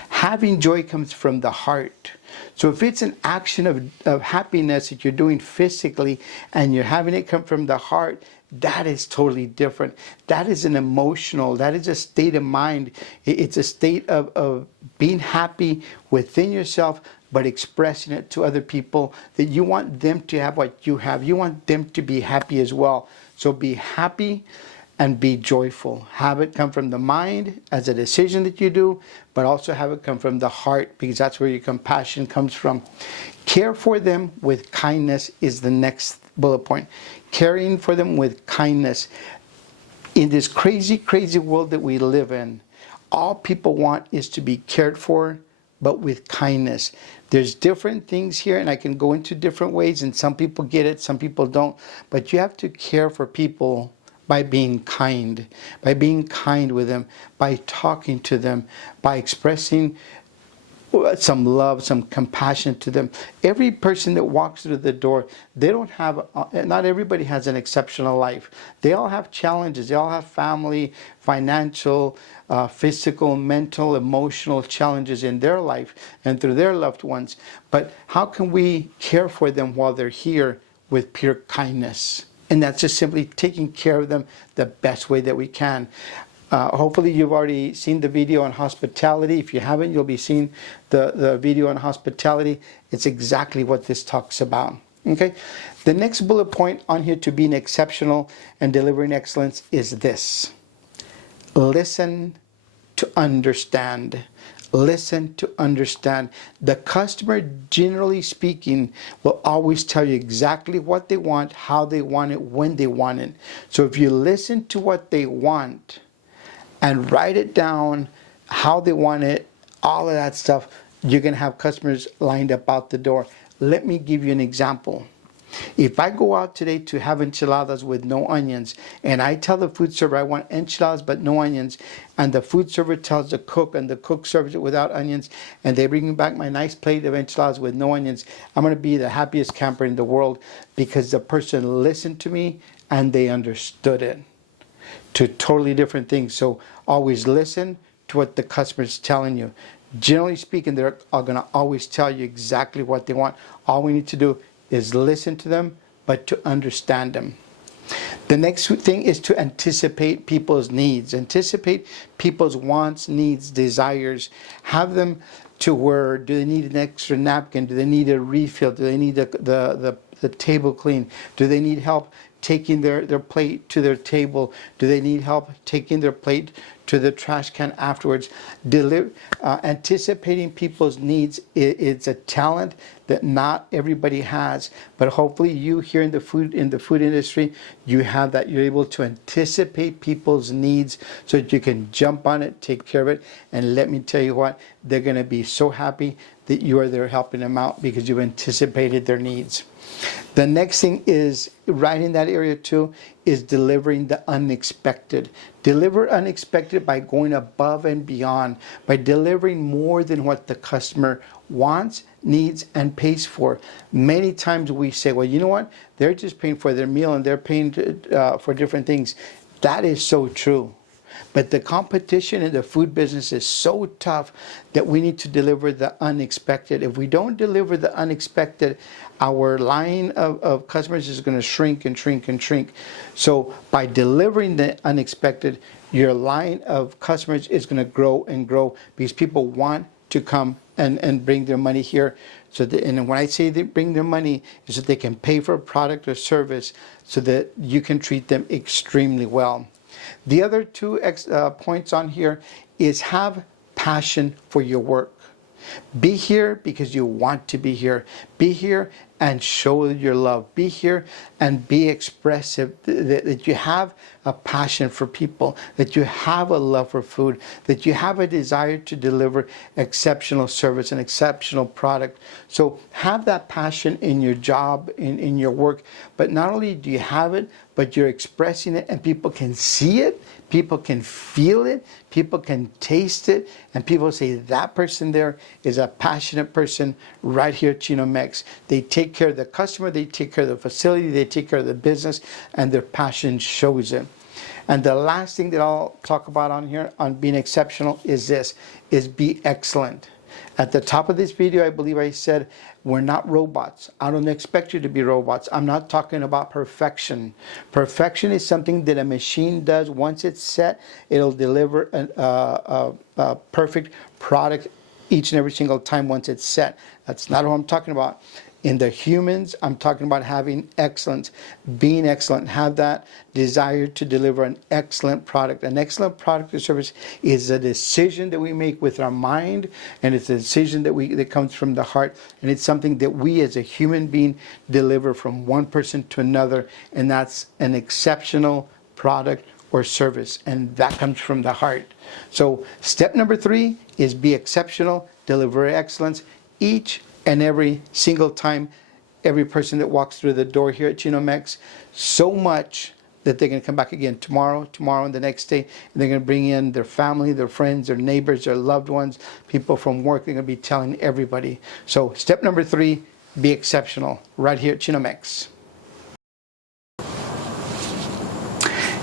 Having joy comes from the heart. So if it's an action of happiness that you're doing physically and you're having it come from the heart, that is totally different. That is an emotional, that is a state of mind. It's a state of being happy within yourself, but expressing it to other people, that you want them to have what you have. You want them to be happy as well. So be happy and be joyful. Have it come from the mind as a decision that you do, but also have it come from the heart, because that's where your compassion comes from. Care for them with kindness is the next bullet point. Caring for them with kindness. In this crazy, crazy world that we live in, all people want is to be cared for, but with kindness. There's different things here, and I can go into different ways, and some people get it, some people don't. But you have to care for people by being kind with them, by talking to them, by expressing some love, some compassion to them. Every person that walks through the door, they don't have, not everybody has an exceptional life. They all have challenges. They all have family, financial, physical, mental, emotional challenges in their life and through their loved ones. But how can we care for them while they're here with pure kindness? And that's just simply taking care of them the best way that we can. Hopefully you've already seen the video on hospitality. If you haven't, you'll be seeing the video on hospitality. It's exactly what this talks about. Okay. The next bullet point on here to being exceptional and delivering excellence is this. Listen to understand. Listen to understand. The customer, generally speaking, will always tell you exactly what they want, how they want it, when they want it. So if you listen to what they want and write it down, how they want it, all of that stuff, you're going to have customers lined up out the door. Let me give you an example. If I go out today to have enchiladas with no onions, and I tell the food server I want enchiladas but no onions, and the food server tells the cook, and the cook serves it without onions, and they bring me back my nice plate of enchiladas with no onions, I'm going to be the happiest camper in the world, because the person listened to me and they understood it. Two totally different things. So always listen to what the customer is telling you. Generally speaking, they're going to always tell you exactly what they want. All we need to do is listen to them, but to understand them. The next thing is to anticipate people's needs. Anticipate people's wants, needs, desires. Have them to where, do they need an extra napkin? Do they need a refill? Do they need the table clean? Do they need help taking their plate to their table? Do they need help taking their plate to the trash can afterwards? Anticipating people's needs is a talent that not everybody has, but hopefully you here in the food industry, you have that. You're able to anticipate people's needs so that you can jump on it, take care of it, and let me tell you what, they're going to be so happy that you are there helping them out because you've anticipated their needs. The next thing is, right in that area too, is delivering the unexpected. Deliver unexpected by going above and beyond, by delivering more than what the customer wants, needs, and pays for. Many times we say, well, you know what? They're just paying for their meal and they're paying for different things. That is so true. But the competition in the food business is so tough that we need to deliver the unexpected. If we don't deliver the unexpected, our line of customers is going to shrink and shrink and shrink. So by delivering the unexpected, your line of customers is going to grow and grow because people want to come and bring their money here. So and when I say they bring their money, is that they can pay for a product or service so that you can treat them extremely well. The other two points on here is have passion for your work. Be here because you want to be here. Be here and show your love. Be here and be expressive, that you have a passion for people, that you have a love for food, that you have a desire to deliver exceptional service and exceptional product. So have that passion in your job, in your work. But not only do you have it, but you're expressing it and people can see it, people can feel it, people can taste it, and people say that person there is a passionate person right here at Chino-Mex. They take care of the customer, they take care of the facility, they take care of the business, and their passion shows it. And the last thing that I'll talk about on here on being exceptional is this, is be excellent. At the top of this video, I believe I said, we're not robots. I don't expect you to be robots. I'm not talking about perfection. Perfection is something that a machine does. Once it's set, it'll deliver a perfect product each and every single time once it's set. That's not what I'm talking about. In the humans, I'm talking about having excellence, being excellent, have that desire to deliver an excellent product. An excellent product or service is a decision that we make with our mind, and it's a decision that comes from the heart, and it's something that we as a human being deliver from one person to another, and that's an exceptional product or service, and that comes from the heart. So step number 3 is be exceptional, deliver excellence each and every single time, every person that walks through the door here at Chino-Mex, so much that they're going to come back again tomorrow, and the next day, and they're going to bring in their family, their friends, their neighbors, their loved ones, people from work. They're going to be telling everybody. So step number 3, be exceptional, right here at Chino-Mex.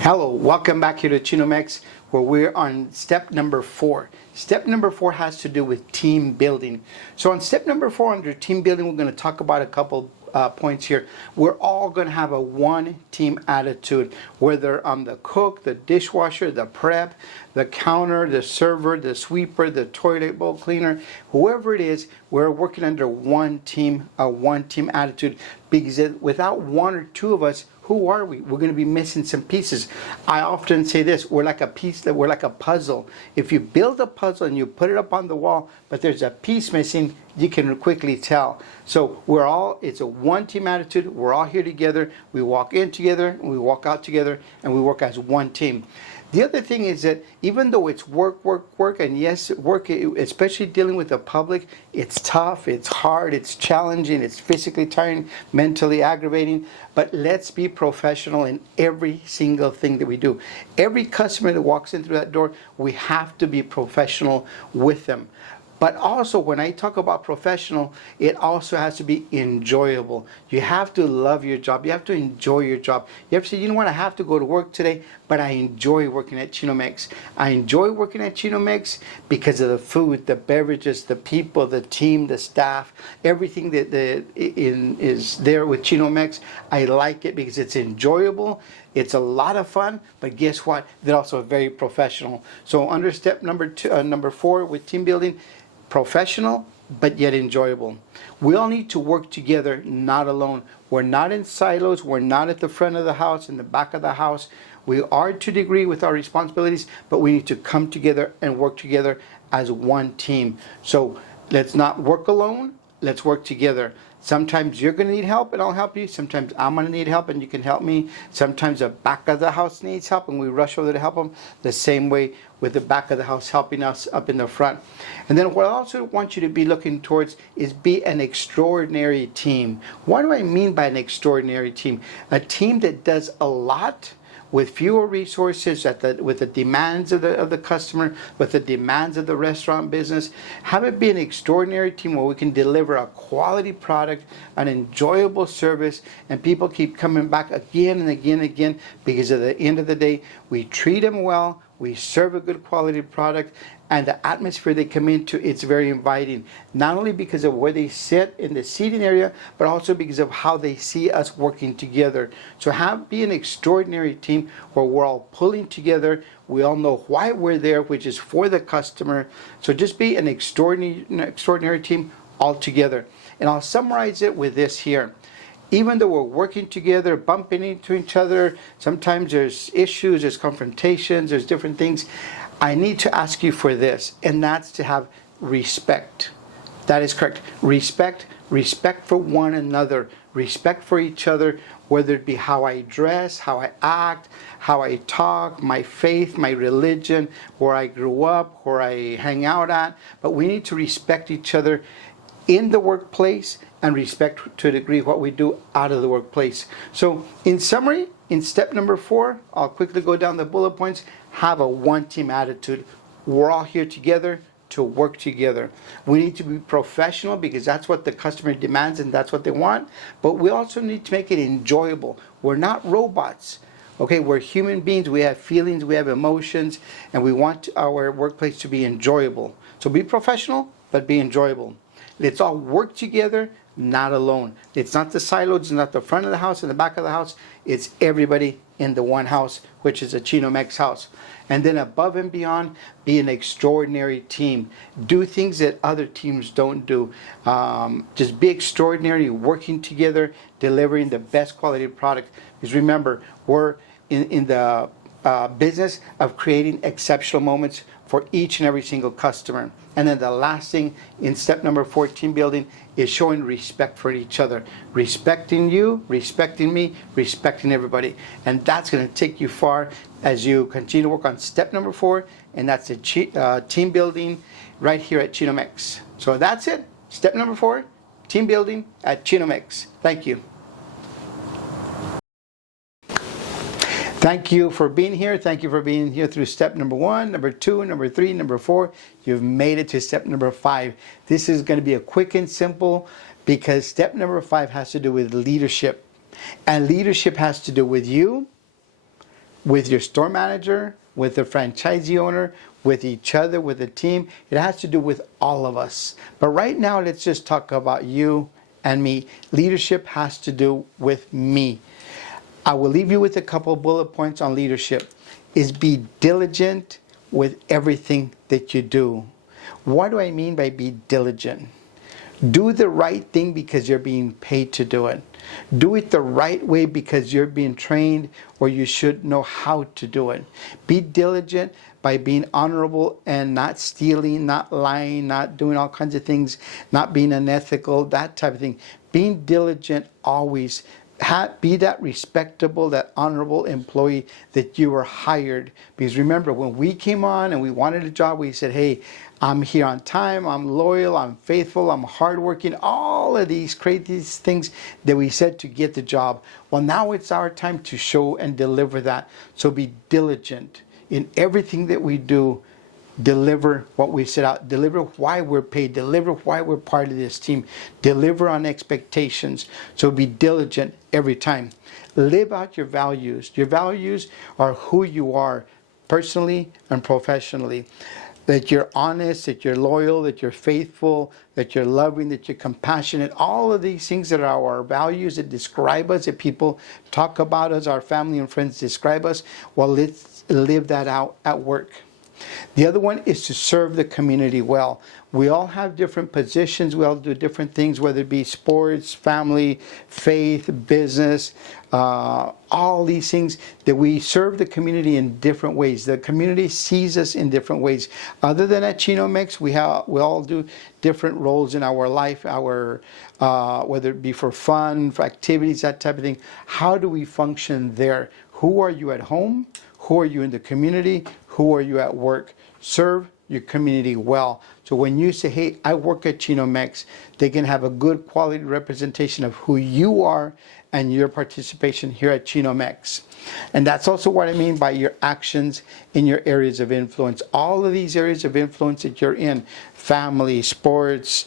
Hello, welcome back here to Chino-Mex, where we're on step number 4. Step number 4 has to do with team building. So on step number 4 under team building, we're going to talk about a couple points here. We're all going to have a one team attitude, whether I'm the cook, the dishwasher, the prep, the counter, the server, the sweeper, the toilet bowl cleaner, whoever it is, we're working under one team, a one team attitude, because without one or two of us, who are we? We're going to be missing some pieces. I often say this, we're like a puzzle. If you build a puzzle and you put it up on the wall, but there's a piece missing, you can quickly tell. So it's a one team attitude. We're all here together. We walk in together, we walk out together, and we work as one team. The other thing is that even though it's work, and yes, work, especially dealing with the public, it's tough, it's hard, it's challenging, it's physically tiring, mentally aggravating, but let's be professional in every single thing that we do. Every customer that walks in through that door, we have to be professional with them. But also, when I talk about professional, it also has to be enjoyable. You have to love your job. You have to enjoy your job. You have to say, you know what, I have to go to work today, but I enjoy working at Chino-Mex. I enjoy working at Chino-Mex because of the food, the beverages, the people, the team, the staff, everything that is there with Chino-Mex. I like it because it's enjoyable. It's a lot of fun, but guess what? They're also very professional. So under step number 4 with team building, professional, but yet enjoyable. We all need to work together, not alone. We're not in silos. We're not at the front of the house, in the back of the house. We are to a degree with our responsibilities, but we need to come together and work together as one team. So let's not work alone. Let's work together. Sometimes you're going to need help and I'll help you. Sometimes I'm going to need help and you can help me. Sometimes the back of the house needs help and we rush over to help them. The same way with the back of the house helping us up in the front. And then what I also want you to be looking towards is be an extraordinary team. What do I mean by an extraordinary team? A team that does a lot with fewer resources, with the demands of the customer, with the demands of the restaurant business. Have it be an extraordinary team where we can deliver a quality product, an enjoyable service, and people keep coming back again and again and again, because at the end of the day, we treat them well, we serve a good quality product, and the atmosphere they come into, it's very inviting. Not only because of where they sit in the seating area, but also because of how they see us working together. So be an extraordinary team where we're all pulling together. We all know why we're there, which is for the customer. So just be an extraordinary team all together. And I'll summarize it with this here. Even though we're working together, bumping into each other, sometimes there's issues, there's confrontations, there's different things. I need to ask you for this, and that's to have respect. That is correct. Respect for one another, respect for each other, whether it be how I dress, how I act, how I talk, my faith, my religion, where I grew up, where I hang out at. But we need to respect each other in the workplace and respect to a degree what we do out of the workplace. So in summary, in step number 4, I'll quickly go down the bullet points. Have a one-team attitude. We're all here together to work together. We need to be professional because that's what the customer demands and that's what they want. But we also need to make it enjoyable. We're not robots. Okay, we're human beings. We have feelings, we have emotions, and we want our workplace to be enjoyable. So be professional, but be enjoyable. Let's all work together, not alone. It's not the silos, it's not the front of the house and the back of the house. It's everybody in the one house, which is a Chino-Mex house. And then above and beyond, be an extraordinary team. Do things that other teams don't do. Just be extraordinary, working together, delivering the best quality product. Because remember, we're in the business of creating exceptional moments for each and every single customer. And then the last thing in step number 4, team building, is showing respect for each other. Respecting you, respecting me, respecting everybody. And that's going to take you far as you continue to work on step number 4, and that's the team building right here at Chino-Mex. So that's it. Step number 4, team building at Chino-Mex. Thank you. Thank you for being here. Thank you for being here through step number 1, number 2, number 3, number 4. You've made it to step number 5. This is going to be a quick and simple because step number 5 has to do with leadership. And leadership has to do with you, with your store manager, with the franchisee owner, with each other, with the team. It has to do with all of us. But right now, let's just talk about you and me. Leadership has to do with me. I will leave you with a couple of bullet points on leadership. Is be diligent with everything that you do. What do I mean by be diligent? Do the right thing because you're being paid to do it. Do it the right way because you're being trained or you should know how to do it. Be diligent by being honorable and not stealing, not lying, not doing all kinds of things, not being unethical, that type of thing. Being diligent always. Be that respectable, that honorable employee that you were hired. Because remember, when we came on and we wanted a job, we said, hey, I'm here on time, I'm loyal, I'm faithful, I'm hardworking, all of these crazy things that we said to get the job. Well, now it's our time to show and deliver that. So be diligent in everything that we do. Deliver what we set out. Deliver why we're paid. Deliver why we're part of this team. Deliver on expectations. So be diligent every time. Live out your values. Your values are who you are personally and professionally. That you're honest, that you're loyal, that you're faithful, that you're loving, that you're compassionate. All of these things that are our values that describe us, that people talk about us, our family and friends describe us. Well, let's live that out at work. The other one is to serve the community well. We all have different positions. We all do different things, whether it be sports, family, faith, business, all these things that we serve the community in different ways. The community sees us in different ways. Other than at Chino-Mex, we all do different roles in our life, whether it be for fun, for activities, that type of thing. How do we function there? Who are you at home? Who are you in the community? Who are you at work? Serve your community well. So when you say, hey, I work at Chino-Mex, they can have a good quality representation of who you are and your participation here at Chino-Mex. And that's also what I mean by your actions in your areas of influence. All of these areas of influence that you're in, family, sports,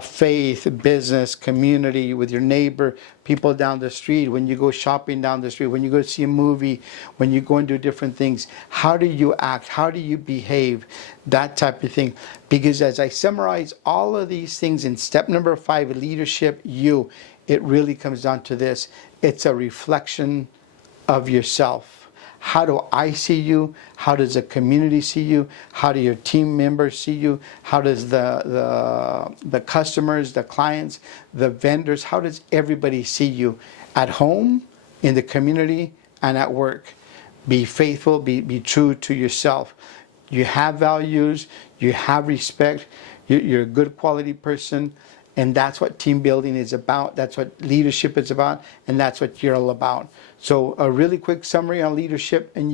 faith, business, community, with your neighbor, people down the street, when you go shopping down the street, when you go see a movie, when you go and do different things, how do you act? How do you behave? That type of thing. Because as I summarize all of these things in step number 5, leadership, it really comes down to this. It's a reflection of yourself. How do I see you? How does the community see you? How do your team members see you? How does the customers, the clients, the vendors, how does everybody see you at home, in the community, and at work? Be faithful, be true to yourself. You have values, you have respect, you're a good quality person, and that's what team building is about. That's what leadership is about, and that's what you're all about. So a really quick summary on leadership and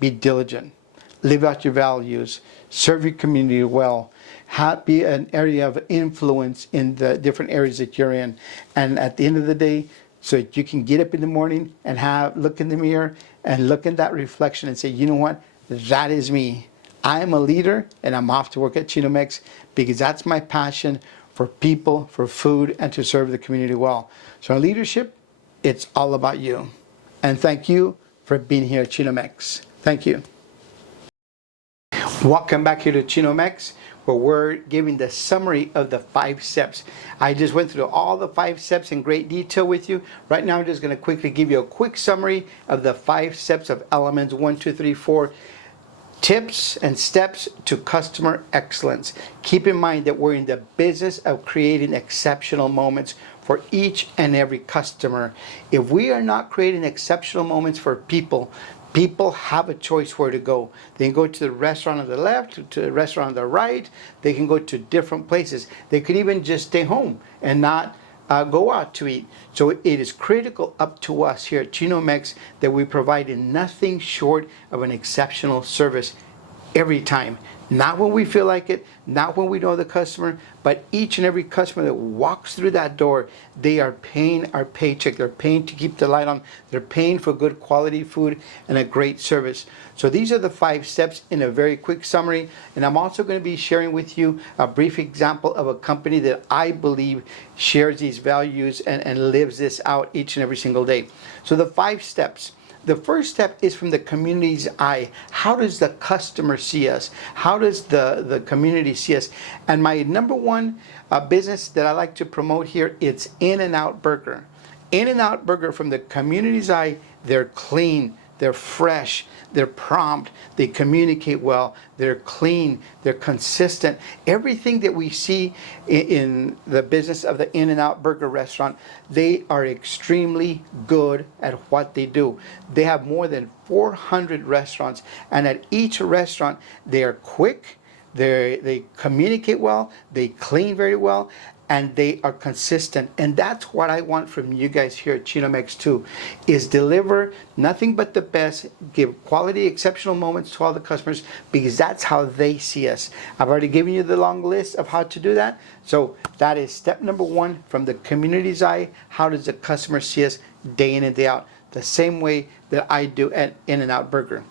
be diligent. Live out your values. Serve your community well. Be an area of influence in the different areas that you're in. And at the end of the day, so that you can get up in the morning and look in the mirror and look in that reflection and say, you know what? That is me. I am a leader, and I'm off to work at Chino-Mex because that's my passion for people, for food, and to serve the community well. So in leadership, it's all about you. And thank you for being here at Chino-Mex. Thank you. Welcome back here to Chino-Mex, where we're giving the summary of the 5 steps. I just went through all the 5 steps in great detail with you. Right now, I'm just going to quickly give you a quick summary of the 5 steps of Elaman1234. Tips and steps to customer excellence. Keep in mind that we're in the business of creating exceptional moments for each and every customer. If we are not creating exceptional moments for people have a choice where to go. They can go to the restaurant on the left, to the restaurant on the right. They can go to different places. They could even just stay home and not go out to eat. So it is critical up to us here at Chino-Mex that we provide nothing short of an exceptional service every time. Not when we feel like it, not when we know the customer, but each and every customer that walks through that door, they are paying our paycheck. They're paying to keep the light on. They're paying for good quality food and a great service. So these are the 5 steps in a very quick summary. And I'm also going to be sharing with you a brief example of a company that I believe shares these values and lives this out each and every single day. So the 5 steps. The first step is from the community's eye. How does the customer see us? How does the community see us? And my number one business that I like to promote here, it's In-N-Out Burger. In-N-Out Burger, from the community's eye, they're clean, they're fresh, they're prompt, they communicate well, they're clean, they're consistent. Everything that we see in the business of the In-N-Out Burger restaurant, they are extremely good at what they do. They have more than 400 restaurants, and at each restaurant, they are quick, they communicate well, they clean very well, and they are consistent. And that's what I want from you guys here at Chino-Mex too, is deliver nothing but the best, give quality, exceptional moments to all the customers, because that's how they see us. I've already given you the long list of how to do that. So that is step number 1, from the community's eye. How does the customer see us day in and day out? The same way that I do at In-N-Out Burger.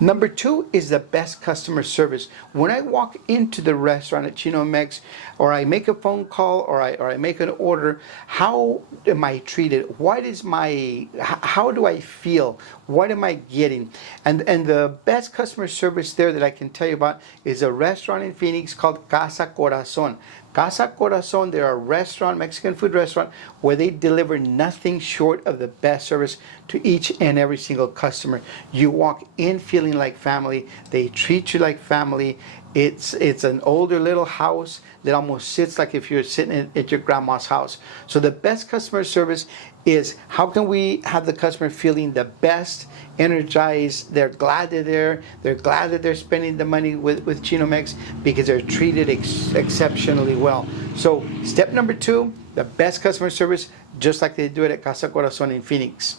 Number 2 is the best customer service. When I walk into the restaurant at Chino-Mex, or I make a phone call, or I make an order, how am I treated? How do I feel? What am I getting? And the best customer service there that I can tell you about is a restaurant in Phoenix called Casa Corazon. Casa Corazon, they're a restaurant, Mexican food restaurant, where they deliver nothing short of the best service to each and every single customer. You walk in feeling like family. They treat you like family. It's an older little house that almost sits like if you're sitting at your grandma's house. So the best customer service is, how can we have the customer feeling the best, energized, they're glad they're there, they're glad that they're spending the money with Chino-Mex because they're treated exceptionally well. So step number 2, the best customer service, just like they do it at Casa Corazon in Phoenix.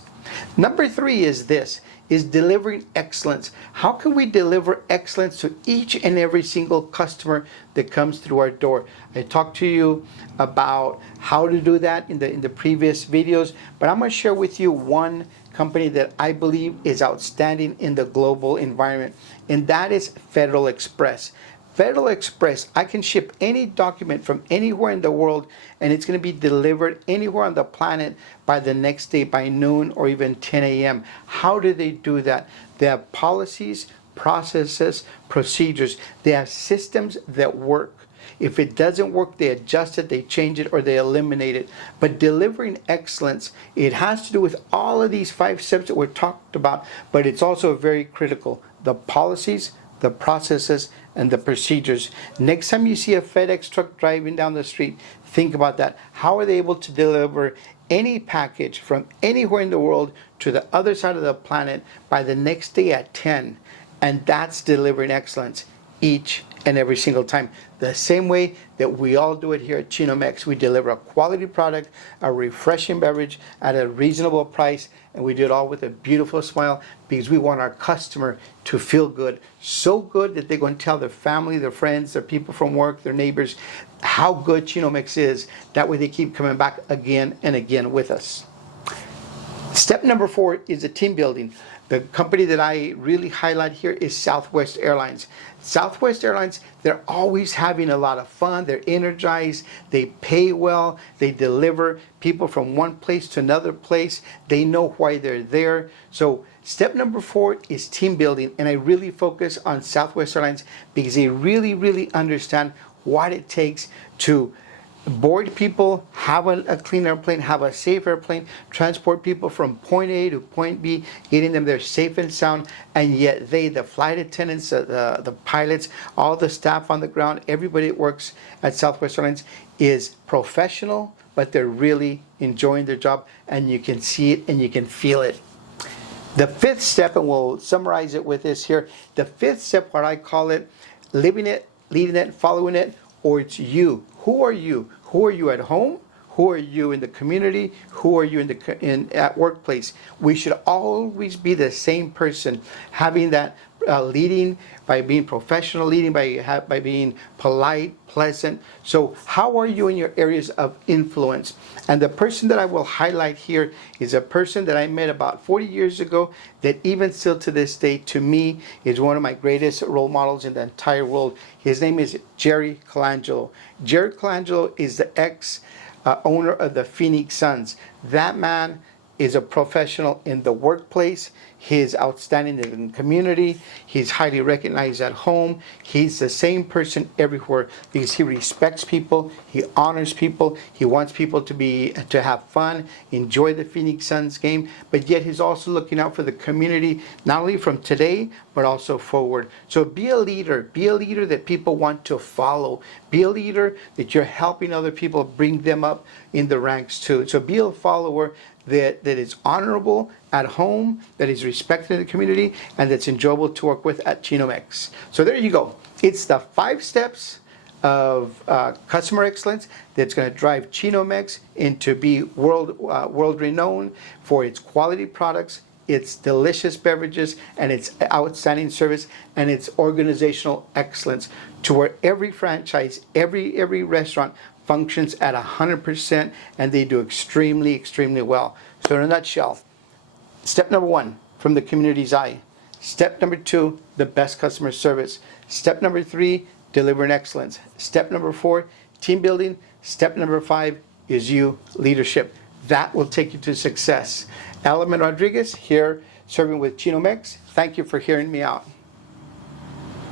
Number 3 is this, is delivering excellence. How can we deliver excellence to each and every single customer that comes through our door? I talked to you about how to do that in the previous videos, but I'm going to share with you one company that I believe is outstanding in the global environment, and that is Federal Express. Federal Express, I can ship any document from anywhere in the world and it's going to be delivered anywhere on the planet by the next day, by noon or even 10 a.m. How do they do that? They have policies, processes, procedures. They have systems that work. If it doesn't work, they adjust it, they change it, or they eliminate it. But delivering excellence, it has to do with all of these 5 steps that we talked about, but it's also very critical. The policies, the processes, and the procedures. Next time you see a FedEx truck driving down the street, think about that. How are they able to deliver any package from anywhere in the world to the other side of the planet by the next day at 10? And that's delivering excellence each and every single time. The same way that we all do it here at Chino-Mex. We deliver a quality product, a refreshing beverage at a reasonable price, and we do it all with a beautiful smile because we want our customer to feel good. So good that they're going to tell their family, their friends, their people from work, their neighbors, how good Chino-Mex is. That way they keep coming back again and again with us. Step number 4 is the team building. The company that I really highlight here is Southwest Airlines. Southwest Airlines, they're always having a lot of fun. They're energized. They pay well. They deliver people from one place to another place. They know why they're there. So step number 4 is team building. And I really focus on Southwest Airlines because they really understand what it takes to board people, have a clean airplane, have a safe airplane, transport people from point A to point B, getting them there safe and sound, and yet they, the flight attendants, the pilots, all the staff on the ground, everybody that works at Southwest Airlines is professional, but they're really enjoying their job, and you can see it and you can feel it. The 5th step, and we'll summarize it with this here, the 5th step, what I call it, living it, leading it, following it, or it's you. Who are you? Who are you at home? Who are you in the community? Who are you at workplace? We should always be the same person, having that leading by being professional, leading by being polite, pleasant. So how are you in your areas of influence? And the person that I will highlight here is a person that I met about 40 years ago that even still to this day, to me, is one of my greatest role models in the entire world. His name is Jerry Colangelo. Jerry Colangelo is the owner of the Phoenix Suns. That man is a professional in the workplace. He's outstanding in the community. He's highly recognized at home. He's the same person everywhere because he respects people. He honors people. He wants people to have fun, enjoy the Phoenix Suns game, but yet he's also looking out for the community, not only from today, but also forward. So be a leader. Be a leader that people want to follow. Be a leader that you're helping other people bring them up in the ranks too. So be a follower that is honorable at home, that is respected in the community, and that's enjoyable to work with at Chino-Mex. So there you go. It's the 5 steps of customer excellence that's going to drive Chino-Mex into be world renowned for its quality products, its delicious beverages, and its outstanding service, and its organizational excellence, to where every franchise, every restaurant functions at 100%, and they do extremely well. So in a nutshell, step number 1, from the community's eye. Step number 2, the best customer service. Step number 3, delivering excellence. Step number 4, team building. Step number 5 is you, leadership. That will take you to success. Elaman Rodriguez here, serving with Chino-Mex. Thank you for hearing me out.